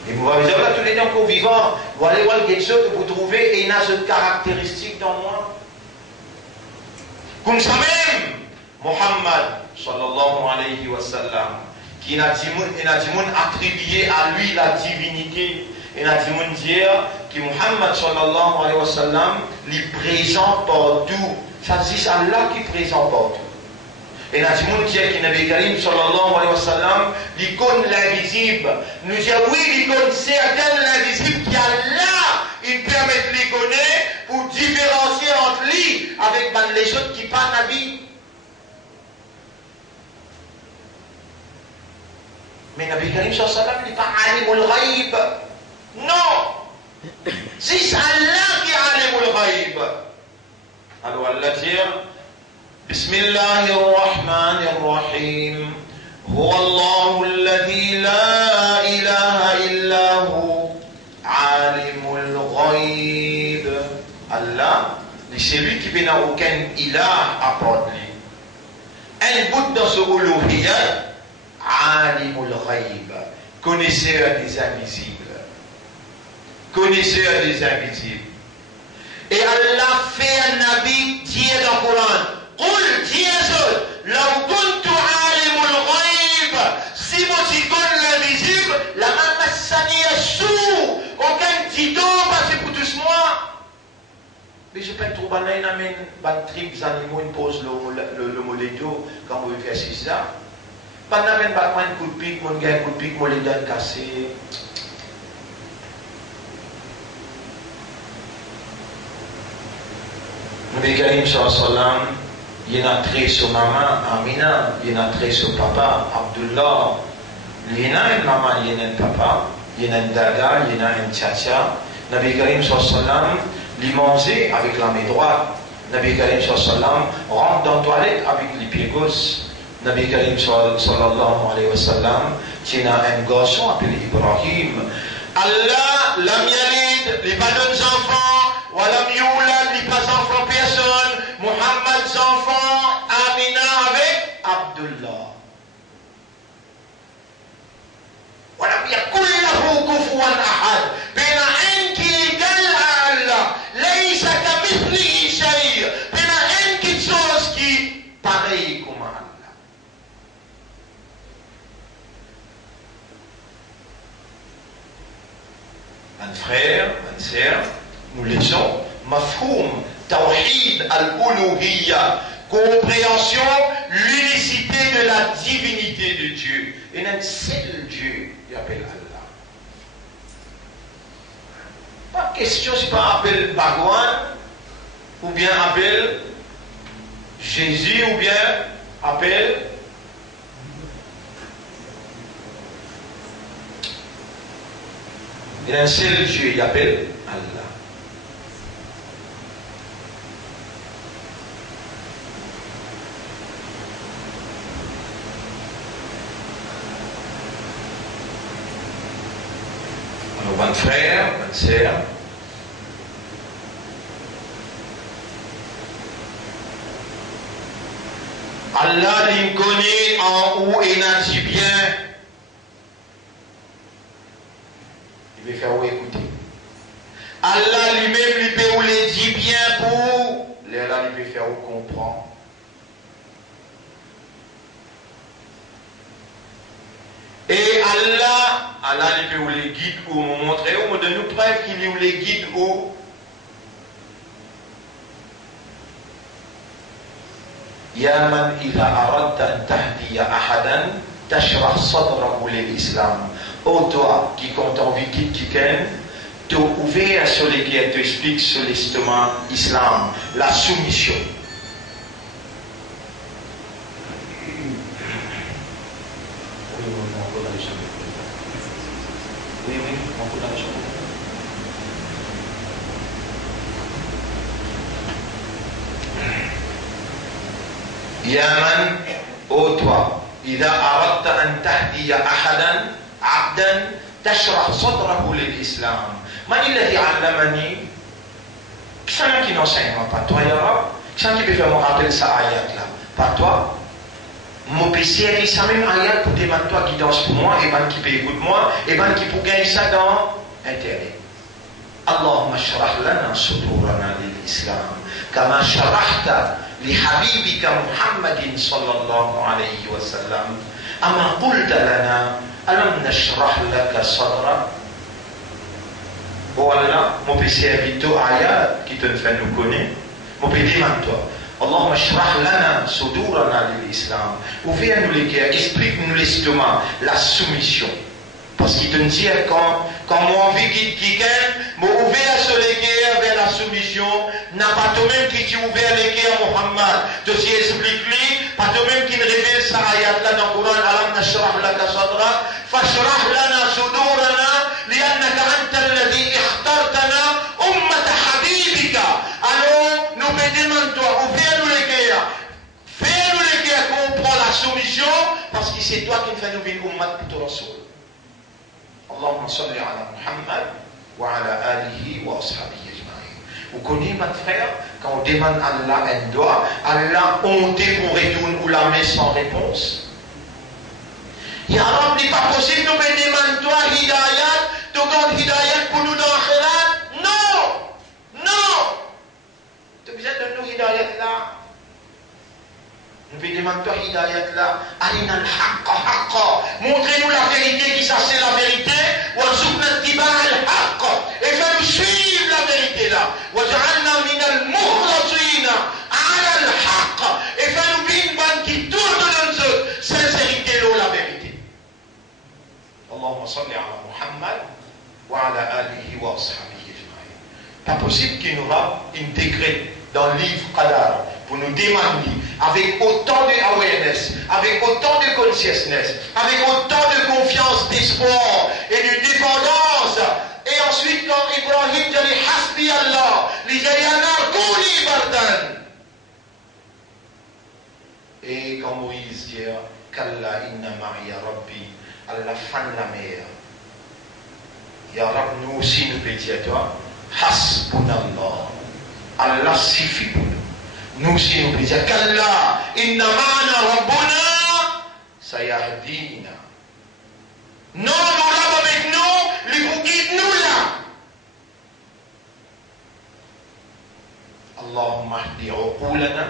Et vous voyez là, tous les gens qu'on vivant, vous allez voir quelque chose que vous trouvez et il y a cette caractéristique dans moi. Comme ça même, Muhammad, sallallahu alayhi wa sallam, qui n'a attribué à lui la divinité. Et n'a dire que Muhammad, sallallahu alayhi wa sallam, lui présente partout. Ça dit Allah qui présente partout. Et n'a dit que Nabi Karim sallallahu alayhi wa sallam, l'icône l'invisible. Nous dit oui, l'icône certaine l'invisible qui Allah, il permet de les connaître pour différencier entre lui avec les autres qui parlent Nabi. Mais Nabi Karim sallallahu alayhi wa sallam, il n'est pas alimul ghaib. Non! C'est Allah qui est alimul ghaib. Alors Allah dit Bismillahirrahmanirrahim Huwa Allahu alladhi la ilaha illahu alimul ghaib. Allah, c'est lui qui n'a aucun ilah à part lui. Un bout dans ce uluhiyya, alimul ghaib, connaisseur des invisibles. Connaisseur des invisibles. Et Allah fait un nabi dire dans le Coran, Qul diez-le, law kuntu alimul ghaib, si moi j'y connais l'invisible, la mamassani sous, aucun titre passé pour tous moi. Mais je peux trouver un amène, ban tribes animaux, une pose le moléto, quand vous faites ça. Pas n'amène pas un coup de pique, mon gars, un coup de pique, mon les donne cassé. Nabi Karim sallam, il a trait sur maman Amina, il a trait sur papa Abdullah. Il y a une maman, il y a un papa, il y a un dada, il y a un tchatcha. Nabi Karim sallam, il mangeait avec la main droite. Nabi Karim sallam rentre dans la toilette avec les pieds gauches. Nabi Karim sallallahu alayhi wa sallam, il y a un garçon appelé Ibrahim. Allah, lam yalid, les pas d'enfants, wa lam yulad, les pas enfants personne. Muhammad enfant, Amina avec Abdullah. ولم يكن له كفوا احد بين انك جل ليس كمثله شيء بين انك chose qui pareil comme Allah. Un frère, une sœur, nous lisons mafhoum tawhid al-uluhiyya, compréhension, l'unicité de la divinité de Dieu. Et un seul Dieu, il appelle Allah. Pas question si pas appelle Bhagwan, ou bien appelle Jésus, ou bien appelle il y a un seul Dieu, il appelle Allah. Un frère, une sœur, Allah il connaît en où il a dit bien. Il va faire où écouter. Allah lui-même lui peut où les dit bien pour. Allah il peut faire où comprendre. Et Allah il peut où les guide ou nous montrer ou de nous preuve qu'il est où les guide ou. يا من إذا أردت أن تهدي أحدا تشرح صدره للإسلام. Ô toi qui compte envie quitte quelqu'un, t'es ouvert sur lesquels tu expliques sur l'estomac islam, la soumission. يا من ô toi إذا أردت أن تهدي أحدا عبدا تشرح صدره للإسلام. من الذي علمني؟ Qui qui n'enseigne pas toi ya Rab? Qui peut faire me rappeler ça ayat là? Pas toi? Mon PC ça même ayat pour demander toi guidance pour moi et ben qui peut écouter moi et ben qui peut gagner ça dans internet. اللهم اشرح لنا صدورنا للإسلام كما شرحت لحبيبك محمد صلى الله عليه وسلم أما قلت لنا ألم نشرح لك صدرك. Voilà, mon PC invite ayat qui te fait nous connaître. Mon PC demande-toi اللهم اشرح لنا صدورنا للإسلام. Ouvre-nous les cœurs, explique-nous l'estomac, la soumission. Parce qu'il te dit quand mon envie quitte quelqu'un, m'ouvert sur les cœurs vers la soumission, n'a pas toi-même qui t'y ouvert les cœurs Muhammad. Tu t'y expliques-lui, pas toi-même qui ne révèle sa ayat là dans le Coran, alam nashrah laka sadrak, fashrah lana sudurana, liannaka anta alladhi ikhtartana ummata habibika. Alors, nous me demandons, ouvre-nous les cœurs, fais-nous les cœurs comprendre la soumission, parce que c'est toi qui nous fais nous vivre ummat pour ton Rasoul. اللهم صل على محمد وعلى آله وأصحابه أجمعين. Vous connaissez mon frère, quand on demande à Allah un doigt, Allah honte pour retourner ou la main sans réponse. Ya Rab, n'est pas possible nous demander toi hidayat, tu gardes hidayat pour nous dans l'akhirat. Non, non. Tu as besoin de nous hidayat là. Nous lui demandons toi hidayat là, alina al-haqqa haqqa. Montrez-nous la vérité qui ça c'est la vérité. Warzuqna ittiba' al-haqqa. Et fais-nous suivre la vérité là. Waj'alna min al-mukhlasin 'ala al-haqqa. Et fais-nous vivre ban qui tourne dans notre sincérité là la vérité. Allahumma salli ala Muhammad wa ala alihi wa ashabihi ajma'in. Pas possible qu'il nous va intégrer dans le livre Qadar pour nous demander, avec autant de awareness, avec autant de consciousness, avec autant de confiance, d'espoir et de dépendance. Et ensuite, quand Ibrahim dit Hasbi Allah, il dit Yanar Kouni Bardan. Et quand Moïse dit Kalla inna ma'iya Rabbi, à la fin de la mer, Ya Rab, nous aussi nous pédions à toi, Hasbunallah, Allah suffit pour nous. Nous aussi nous pédions, Kalla inna ma'ana Rabbuna sayahdina. Non, nous l'avons avec nous, les vous guide nous là. Allahumma ahdi uqulana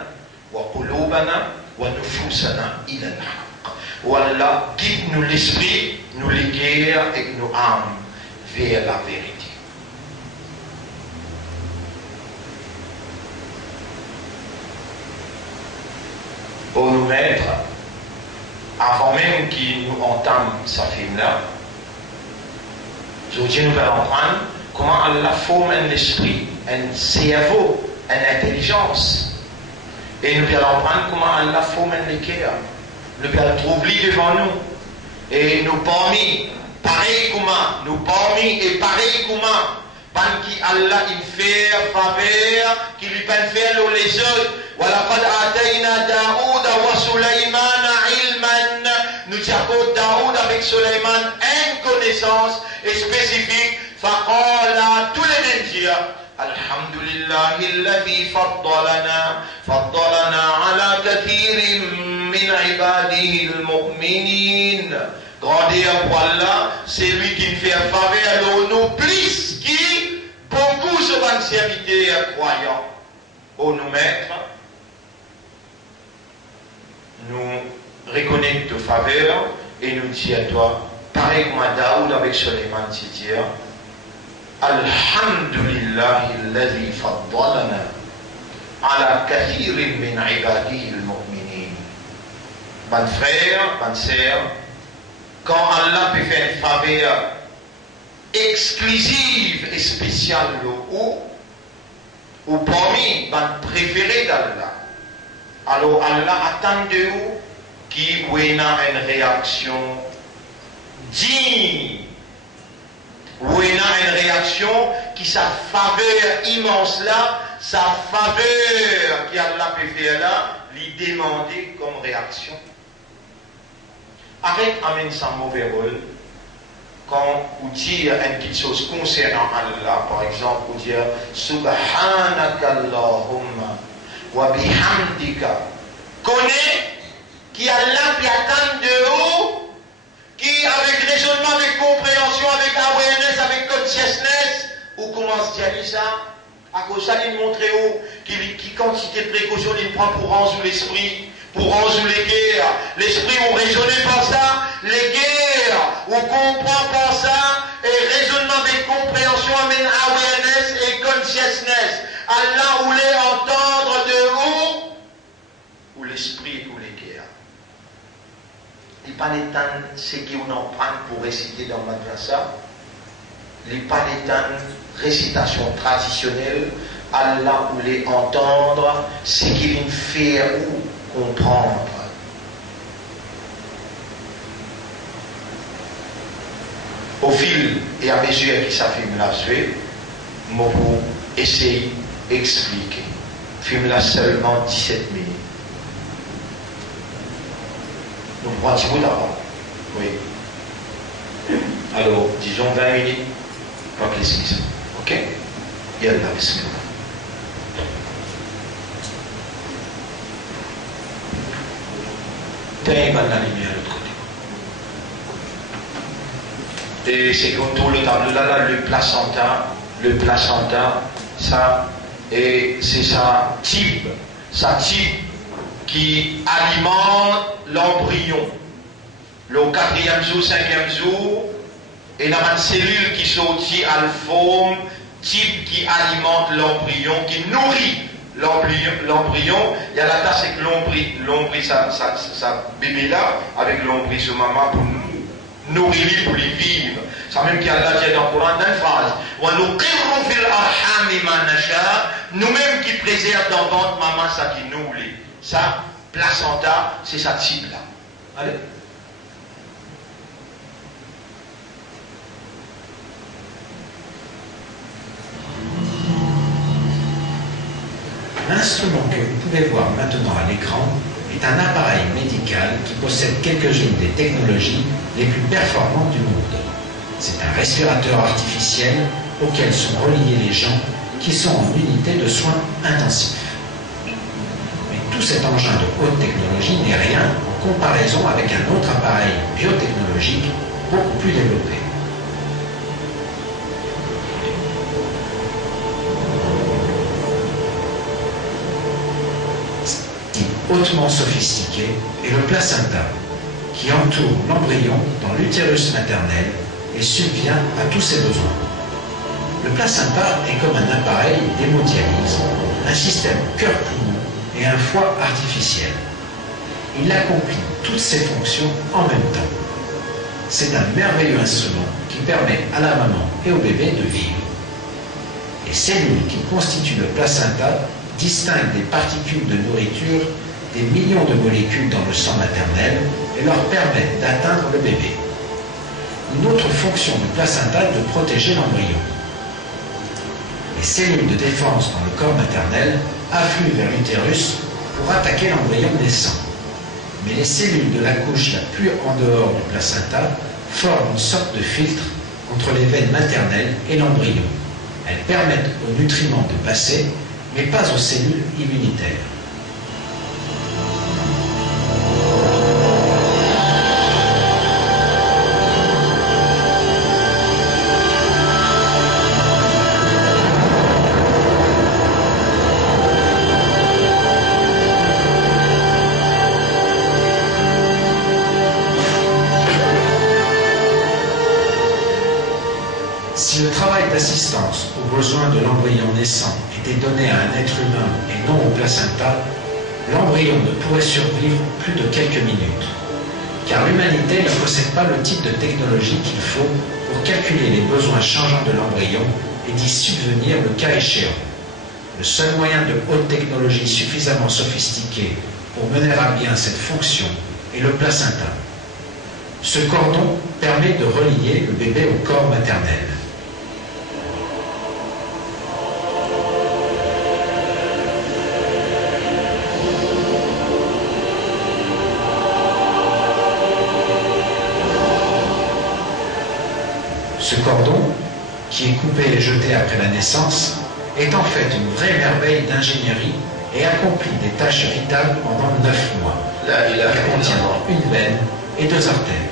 wa qulubana wa nufusana ila al-haq. Wa Allah, guide-nous l'esprit, nous les guerres et nos âmes vers la vérité. Pour nous mettre, avant même qu'il nous entame ce film-là, aujourd'hui nous allons apprendre comment Allah forme un esprit, un cerveau, une intelligence. Et nous allons apprendre comment Allah forme un cœur. Nous allons trouver devant nous. Et nous parmi, pareil comment, nous parmi et pareil comment, parce qu'Allah il fait faveur, qui lui peut faire les autres. وَلَقَدْ آتَيْنَا دَاوُودَ وَسُلَيْمَانَ عِلْمًا. Nous avons Daoud avec Suleiman une connaissance spécifique. فَقَالَ tous les mêmes dire الحمد لله الذي فضلنا على كثير من عباده المؤمنين. Grandeur pour Allah, c'est lui qui nous fait faveur nous plus qui beaucoup de bonnes serviteurs croyants. Au nous mettre, nous reconnaître de faveur et nous dire à toi, pareil comme Daoud avec Suleiman, tu dis, Alhamdulillah alladhi faddalana ala kathirin min ibadihi al-mu'minin. Bon frère, bonne sœur, quand Allah peut faire une faveur exclusive et spéciale ou parmi les préférés d'Allah, alors Allah attend de vous qui ait une réaction digne, ou une réaction qui sa faveur immense là, sa faveur qui Allah peut faire là, lui demander comme réaction. Avec amène sans mauvais rôle, quand vous dites une petite chose concernant Allah, par exemple, vous dites Subhanaka Allahumma wa bihamdika. Connais qui Allah qui attend de vous, qui avec raisonnement, avec compréhension, avec awareness, avec consciousness, ou commence à dire ça, à cause ça, il montre qui quantité de précaution il prend pour rendre l'esprit. Pour rendre les guerres, l'esprit où raisonner par ça, les guerres où comprend par ça, et raisonnement avec compréhension amène awareness et consciousness. Allah voulait entendre de où l'esprit ou les guerres. Il n'est pas le temps ce qu'on en prend pour réciter dans le madrasa. Il n'est pas le temps récitation traditionnelle. Allah voulait entendre ce qu'il fait ou comprendre. Au fil et à mesure que ça film là se fait, je vais essayer d'expliquer. Film là seulement 17 minutes. Nous prenons un petit bout d'avant. Oui. Alors, disons 20 minutes, pas plus que ça. Ok? Yallah, bismillah. T'es pas la lumière de l'autre côté. Et c'est comme tout le tableau là, le placenta, ça, et c'est sa type qui alimente l'embryon. Le 4e jour, 5e jour, et dans une cellule qui sortit à la forme, type qui alimente l'embryon, qui nourrit l'embryon. Il y a la tasse avec l'ombril, ça bébé là, avec l'ombril sur maman pour nourrir pour les vivre. Ça même qui a dit dans le Coran d'une phrase. Nous-mêmes qui préservent dans le ventre maman ça qui nous lit. Ça, placenta, c'est sa cible là. Allez. L'instrument que vous pouvez voir maintenant à l'écran est un appareil médical qui possède quelques-unes des technologies les plus performantes du monde. C'est un respirateur artificiel auquel sont reliés les gens qui sont en unité de soins intensifs. Mais tout cet engin de haute technologie n'est rien en comparaison avec un autre appareil biotechnologique beaucoup plus développé. Hautement sophistiqué est le placenta, qui entoure l'embryon dans l'utérus maternel et subvient à tous ses besoins. Le placenta est comme un appareil d'hémodialyse, un système cœur-poumon et un foie artificiel. Il accomplit toutes ses fonctions en même temps. C'est un merveilleux instrument qui permet à la maman et au bébé de vivre. Les cellules qui constituent le placenta distinguent des particules de nourriture des millions de molécules dans le sang maternel et leur permettent d'atteindre le bébé. Une autre fonction du placenta est de protéger l'embryon. Les cellules de défense dans le corps maternel affluent vers l'utérus pour attaquer l'embryon naissant. Mais les cellules de la couche la plus en dehors du placenta forment une sorte de filtre entre les veines maternelles et l'embryon. Elles permettent aux nutriments de passer, mais pas aux cellules immunitaires. Si le travail d'assistance aux besoins de l'embryon naissant était donné à un être humain et non au placenta, l'embryon ne pourrait survivre plus de quelques minutes. Car l'humanité ne possède pas le type de technologie qu'il faut pour calculer les besoins changeants de l'embryon et d'y subvenir le cas échéant. Le seul moyen de haute technologie suffisamment sophistiqué pour mener à bien cette fonction est le placenta. Ce cordon permet de relier le bébé au corps maternel. Ce cordon, qui est coupé et jeté après la naissance, est en fait une vraie merveille d'ingénierie et accomplit des tâches vitales pendant 9 mois. Il contient une veine et 2 artères.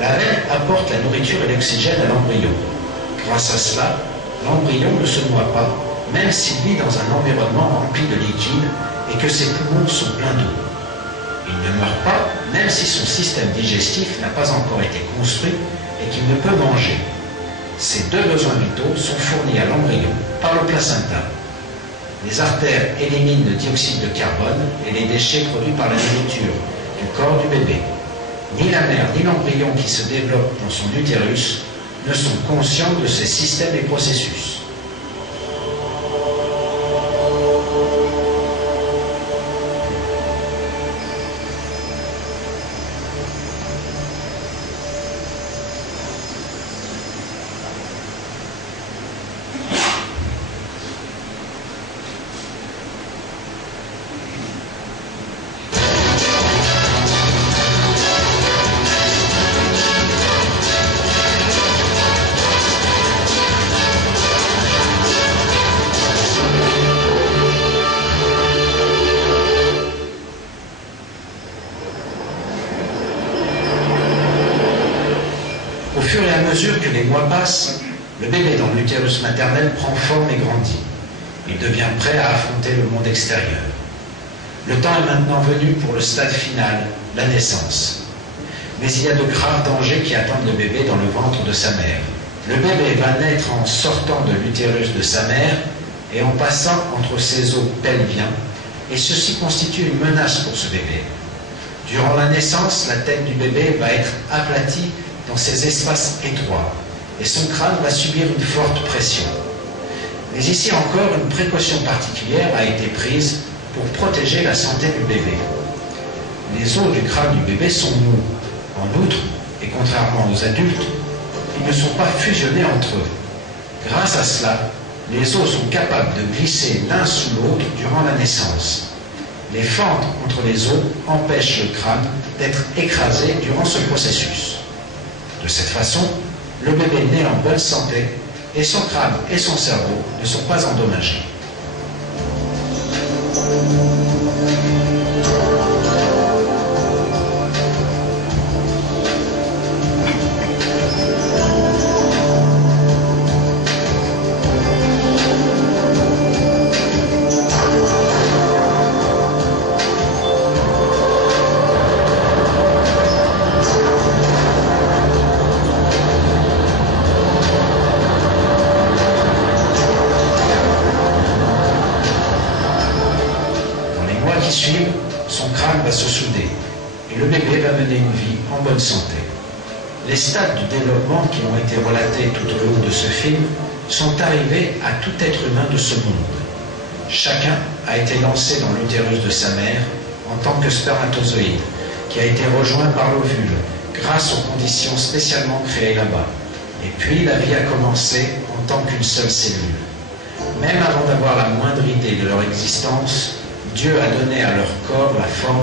La veine apporte la nourriture et l'oxygène à l'embryon. Grâce à cela, l'embryon ne se noie pas, même s'il vit dans un environnement rempli de liquide et que ses poumons sont pleins d'eau. Il ne meurt pas, même si son système digestif n'a pas encore été construit et qu'il ne peut manger. Ces 2 besoins vitaux sont fournis à l'embryon par le placenta. Les artères éliminent le dioxyde de carbone et les déchets produits par la nourriture du corps du bébé. Ni la mère ni l'embryon qui se développe dans son utérus ne sont conscients de ces systèmes et processus. Au fur et à mesure que les mois passent, le bébé dans l'utérus maternel prend forme et grandit. Il devient prêt à affronter le monde extérieur. Le temps est maintenant venu pour le stade final, la naissance. Mais il y a de graves dangers qui attendent le bébé dans le ventre de sa mère. Le bébé va naître en sortant de l'utérus de sa mère et en passant entre ses os pelviens et ceci constitue une menace pour ce bébé. Durant la naissance, la tête du bébé va être aplatie dans ces espaces étroits et son crâne va subir une forte pression. Mais ici encore, une précaution particulière a été prise pour protéger la santé du bébé. Les os du crâne du bébé sont mous. En outre, et contrairement aux adultes, ils ne sont pas fusionnés entre eux. Grâce à cela, les os sont capables de glisser l'un sous l'autre durant la naissance. Les fentes entre les os empêchent le crâne d'être écrasé durant ce processus. De cette façon, le bébé naît en bonne santé et son crâne et son cerveau ne sont pas endommagés. Son crâne va se souder et le bébé va mener une vie en bonne santé. Les stades du développement qui ont été relatés tout au long de ce film sont arrivés à tout être humain de ce monde. Chacun a été lancé dans l'utérus de sa mère en tant que spermatozoïde, qui a été rejoint par l'ovule grâce aux conditions spécialement créées là-bas. Et puis la vie a commencé en tant qu'une seule cellule. Même avant d'avoir la moindre idée de leur existence, Dieu a donné à leur corps la forme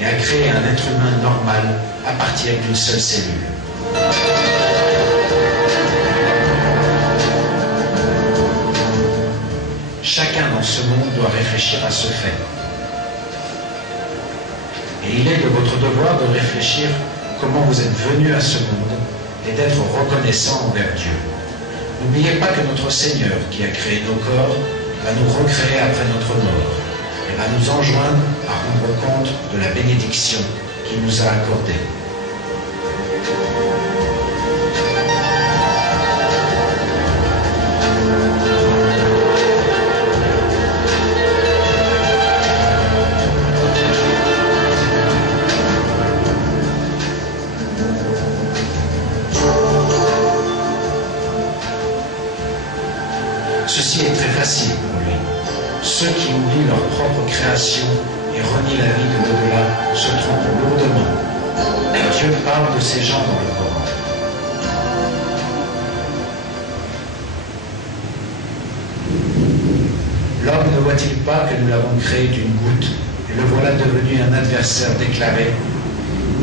et a créé un être humain normal à partir d'une seule cellule. Chacun dans ce monde doit réfléchir à ce fait. Et il est de votre devoir de réfléchir comment vous êtes venus à ce monde et d'être reconnaissant envers Dieu. N'oubliez pas que notre Seigneur, qui a créé nos corps, va nous recréer après notre mort. Et va nous enjoindre à rendre compte de la bénédiction qu'il nous a accordée. Ceci est très facile pour lui. Ceux qui oublient leur propre création et renient la vie de l'au-delà se trompent lourdement. Dieu parle de ces gens dans le Coran. L'homme ne voit-il pas que nous l'avons créé d'une goutte et le voilà devenu un adversaire déclaré?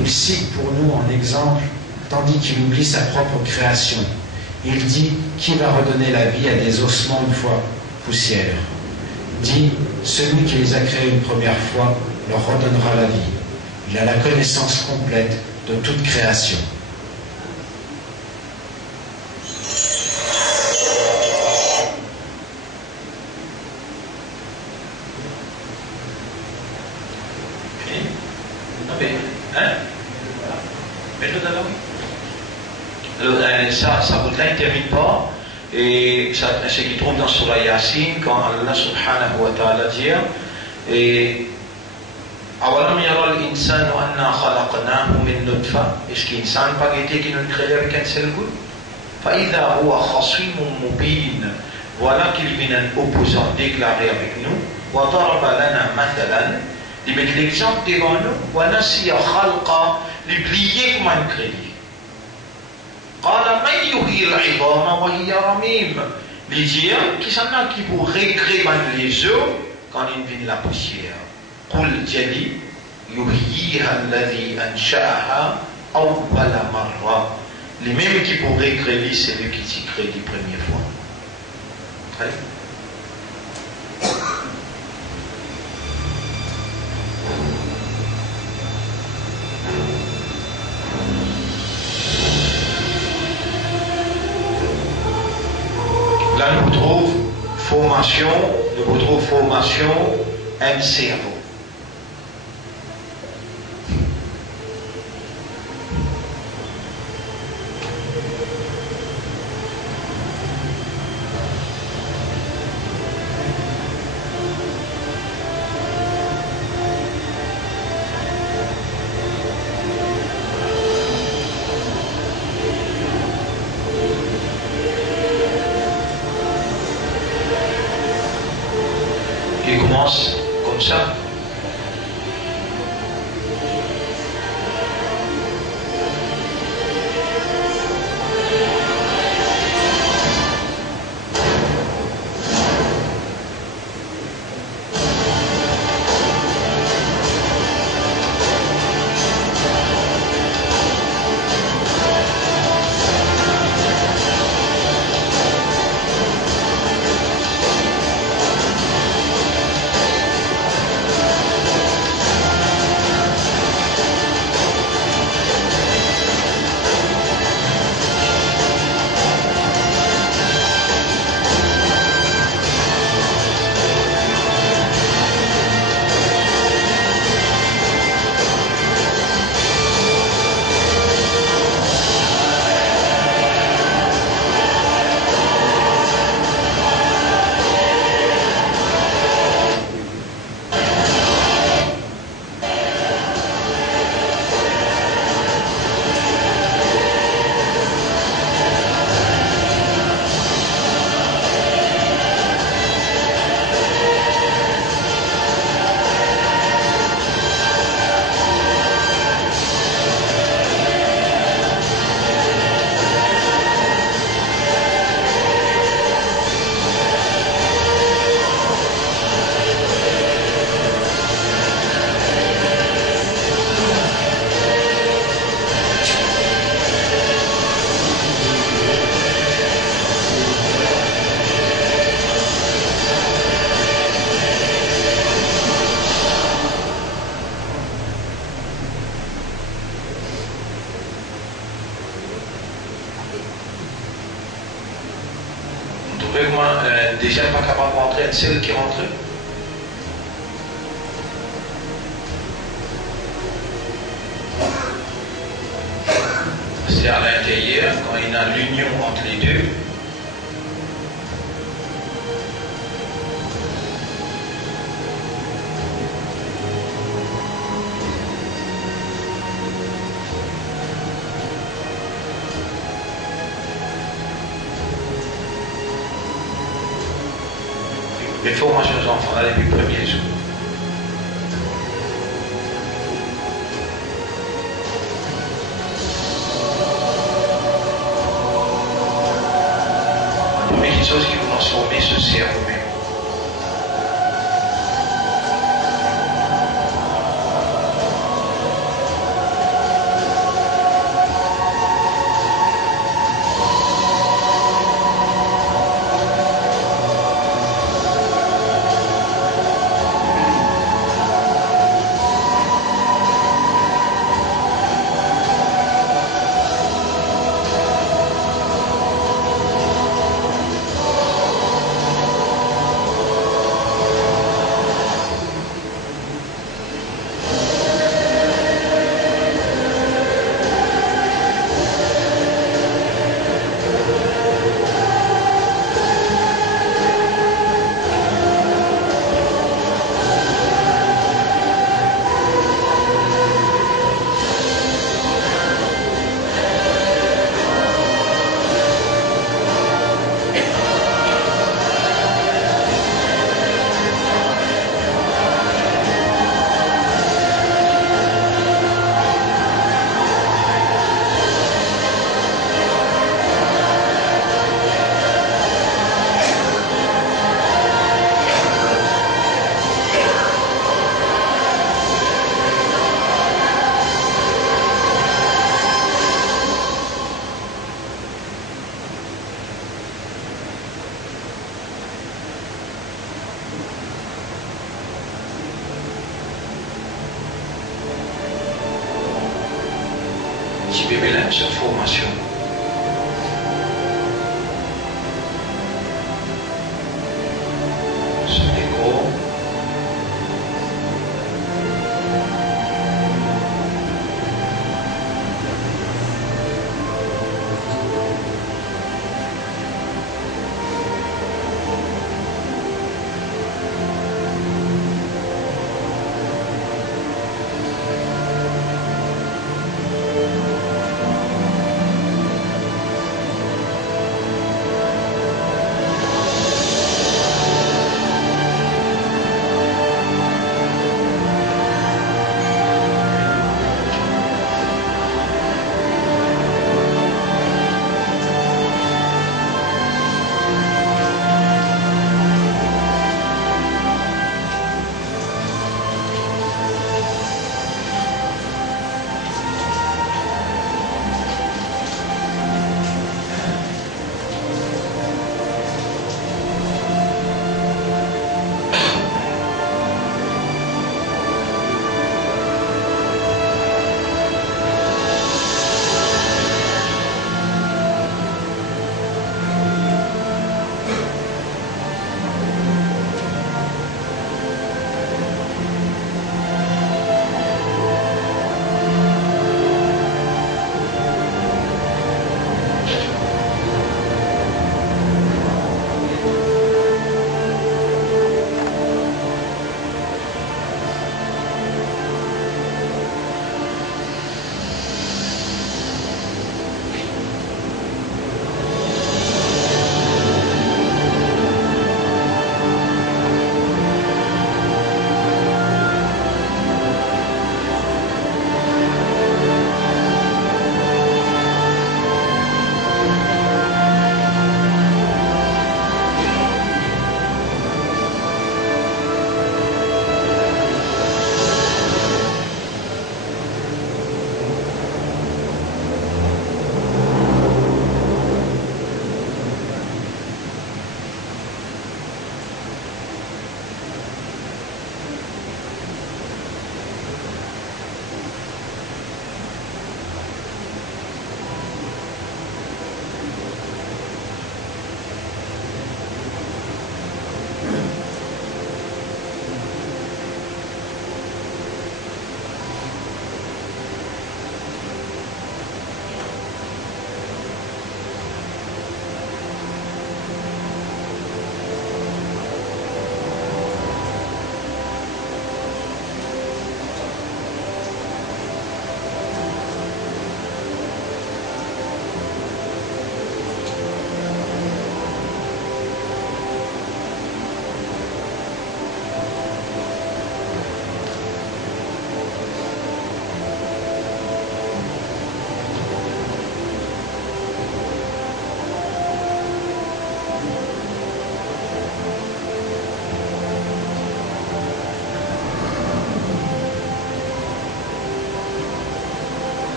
Il cite pour nous en exemple, tandis qu'il oublie sa propre création. Il dit, qui va redonner la vie à des ossements une fois poussière? Dit, celui qui les a créés une première fois leur redonnera la vie. Il a la connaissance complète de toute création. Ça vous n'intervient pas. Et ce qu'il trouve dans Surah Yasin, quand Allah subhanahu wa ta'ala dit Awalam yara al-insanu anna khalaqnahu min nutfa. Est-ce qu'il n'a pas été qui nous crée avec un seul goutte? Fa'idha huwa khasimun mubin. Voilà qu'il vient un opposant déclaré avec nous. Wa daraba lana mathalan. Il met l'exemple devant nous. Wa nasiya khalqa. Il pliait comme un crédit. Les dire qui sont là qui pour recréer les œufs quand ils viennent la poussière. قل جلي يحييها الذي أنشأها أول مرة. Les mêmes qui pourraient créer, c'est lui qui s'y crée la première fois. Là, nous trouvons formation, un cerveau. Il commence comme ça. Déjà pas capable de rentrer, celle qui rentre. C'est à l'intérieur, quand il y a l'union entre les deux. Les formations aux enfants là depuis le premier jour. La première chose qui vous transformer, c'est à vous-même. Bébé là, cette formation. Ce décor.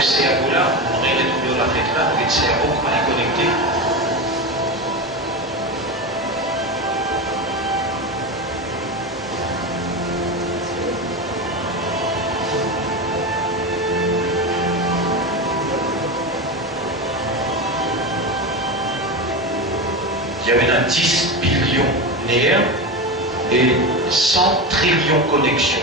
le cerveau là, on est retrouvé la tête là, le cerveau comment est connecté. Il y avait 10 billions nerfs et 100 trillions connexions.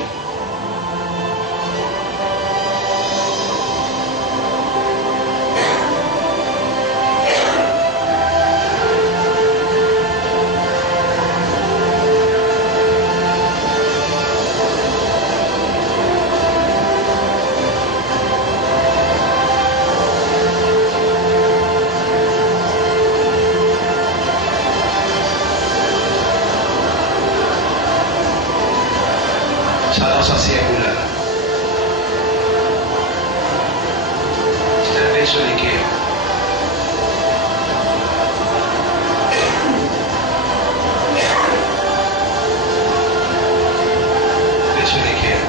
Ça dans sa cerveau là. C'est un vaisseau d'équerre. Vaisseau d'équerre.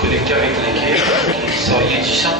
Connecté avec l'équerre, ça y est, 10 ans.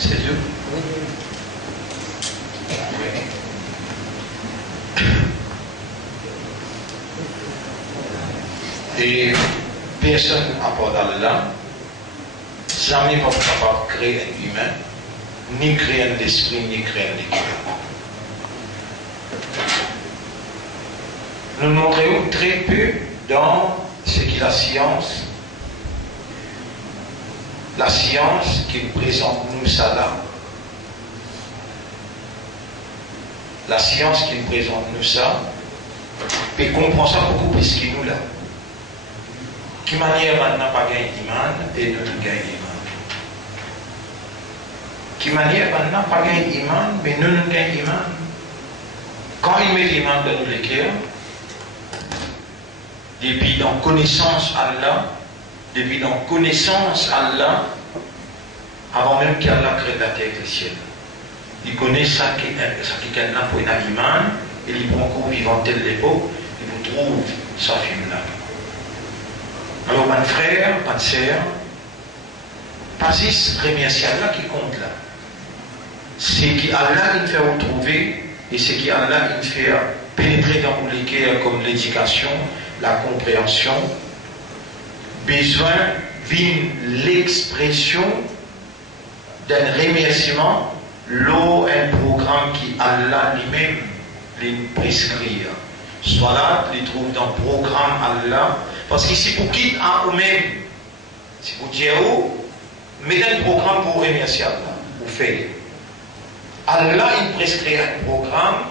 C'est Dieu. Et personne à part d'Allah, jamais pas capable de créer un humain, ni créer un esprit, ni créer un équilibre. Nous montrons très peu dans ce qu'est la science qui nous présente nous ça là. La science qui nous présente nous ça, et comprend ça beaucoup plus qu'il nous là. qui manière maintenant pas gagner iman et nous gagnons iman. Qui manière maintenant pas gagner iman, mais nous gagnons iman. Quand il met l'iman dans nos cœurs, depuis dans connaissance Allah, depuis dans connaissance Allah, avant même qu'Allah crée la terre et le ciel. Il connaît ça qui est là pour une iman, et il prend encore vivant telle l'époque, il vous trouve sa film là. Alors, mon frère, ma soeur, pas juste remercier Allah qui compte là. C'est qui Allah il fait retrouver et c'est qui Allah il fait pénétrer dans les cœurs comme l'éducation, la compréhension. Besoin d'une l'expression d'un remerciement, l'eau, un programme qui Allah lui-même les prescrit. Soit là, il trouve dans le programme Allah. Parce que si vous quittez à vous-même, si vous dites mettez un programme pour remercier Allah, vous faites. Allah il prescrit un programme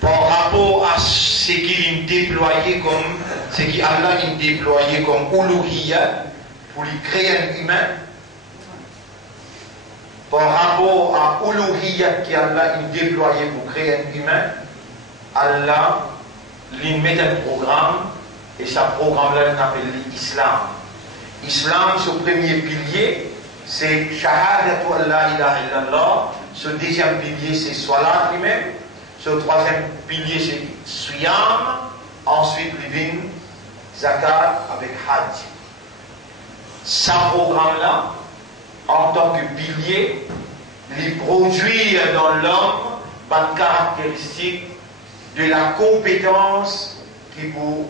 par rapport à ce qu'il a déployé comme, ce qu'Allah a déployé comme uluhiyya pour lui créer un humain. Par rapport à uluhiyya qu'Allah a déployé pour créer un humain, Allah lui met un programme. Et ce programme-là, on appelle l'islam. Islam, ce premier pilier, c'est Shahadatu Allah ilaha illallah. Ce deuxième pilier, c'est Salat lui-même. Ce troisième pilier, c'est Siyam. Ensuite, Livin, Zakat avec Hajj. Ce programme-là, en tant que pilier, il produit dans l'homme une caractéristique de la compétence qui vous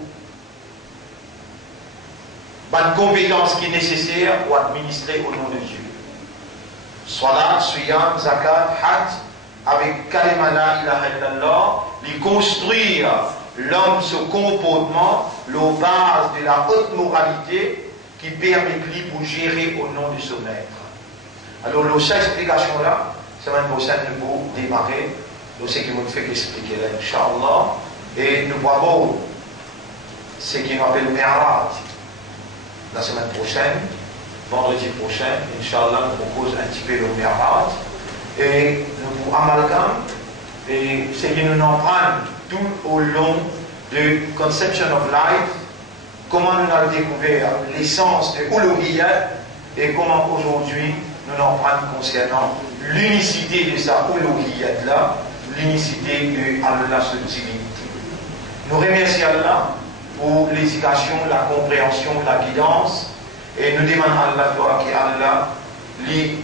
une compétence qui est nécessaire pour administrer au nom de Dieu. Salat, Siyam, Zakat, Hajj, avec Kalima la ilaha illallah, il construire l'homme ce comportement, la base de la haute moralité qui permet lui pour gérer au nom de son maître. Alors, cette explication-là, c'est même pour ça que nous démarrer, c'est qui nous fait expliquer là, Inch'Allah, et nous voyons ce qu'on appelle le Mi'raj. La semaine prochaine, vendredi prochain, Inch'Allah, nous propose un petit peu le Mi'raj et nous amalgamons et ce qui nous en prend tout au long de Conception of Life, comment nous avons découvert l'essence de uluhiyya et comment aujourd'hui nous en prenons concernant l'unicité de sa uluhiyya là, l'unicité de Allah, sa divinité. Nous remercions Allah pour l'éducation, la compréhension, la guidance. Et nous demandons à Allah qu'Allah lui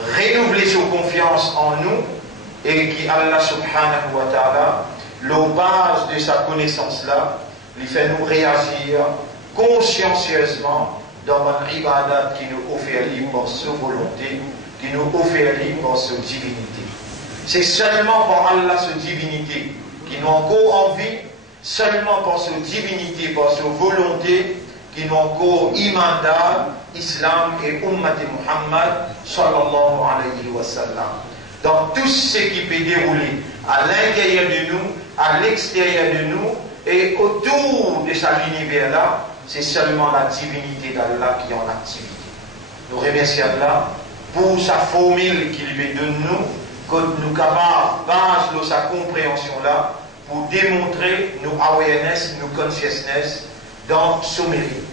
renouvelle sa confiance en nous et qu'Allah subhanahu wa ta'ala, la base de sa connaissance-là, lui fait nous réagir consciencieusement dans une ibadat qui nous offre par sa volonté, qui nous offre par sa divinité. C'est seulement par Allah, sa divinité, qui nous encore envie. Seulement par sa divinité, par sa volonté, qui nous encore iman Islam et Ummat Muhammad sallallahu alayhi wa sallam. Dans tout ce qui peut dérouler à l'intérieur de nous, à l'extérieur de nous et autour de cet univers-là, c'est seulement la divinité d'Allah qui est en activité. Nous remercions Allah pour sa formule qu'il veut de nous, que nous capables, base de sa compréhension-là, pour démontrer nos awareness, nos consciousness dans ce mérite.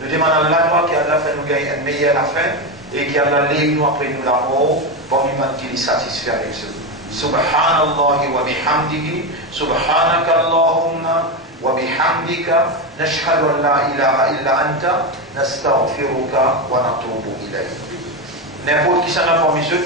Nous demandons à Allah qu'Allah fait nous gagner une meilleure affaire et qu'Allah lève nous après nous la mort pour nous qu'il est satisfait avec ce. Subhanallah wa bihamdihi, subhanaka Allahumma wa bihamdika, nashhadu an la ilaha illa anta, nastaghfiruka wa natubu ilayk. N'importe qui s'en a pour monsieur.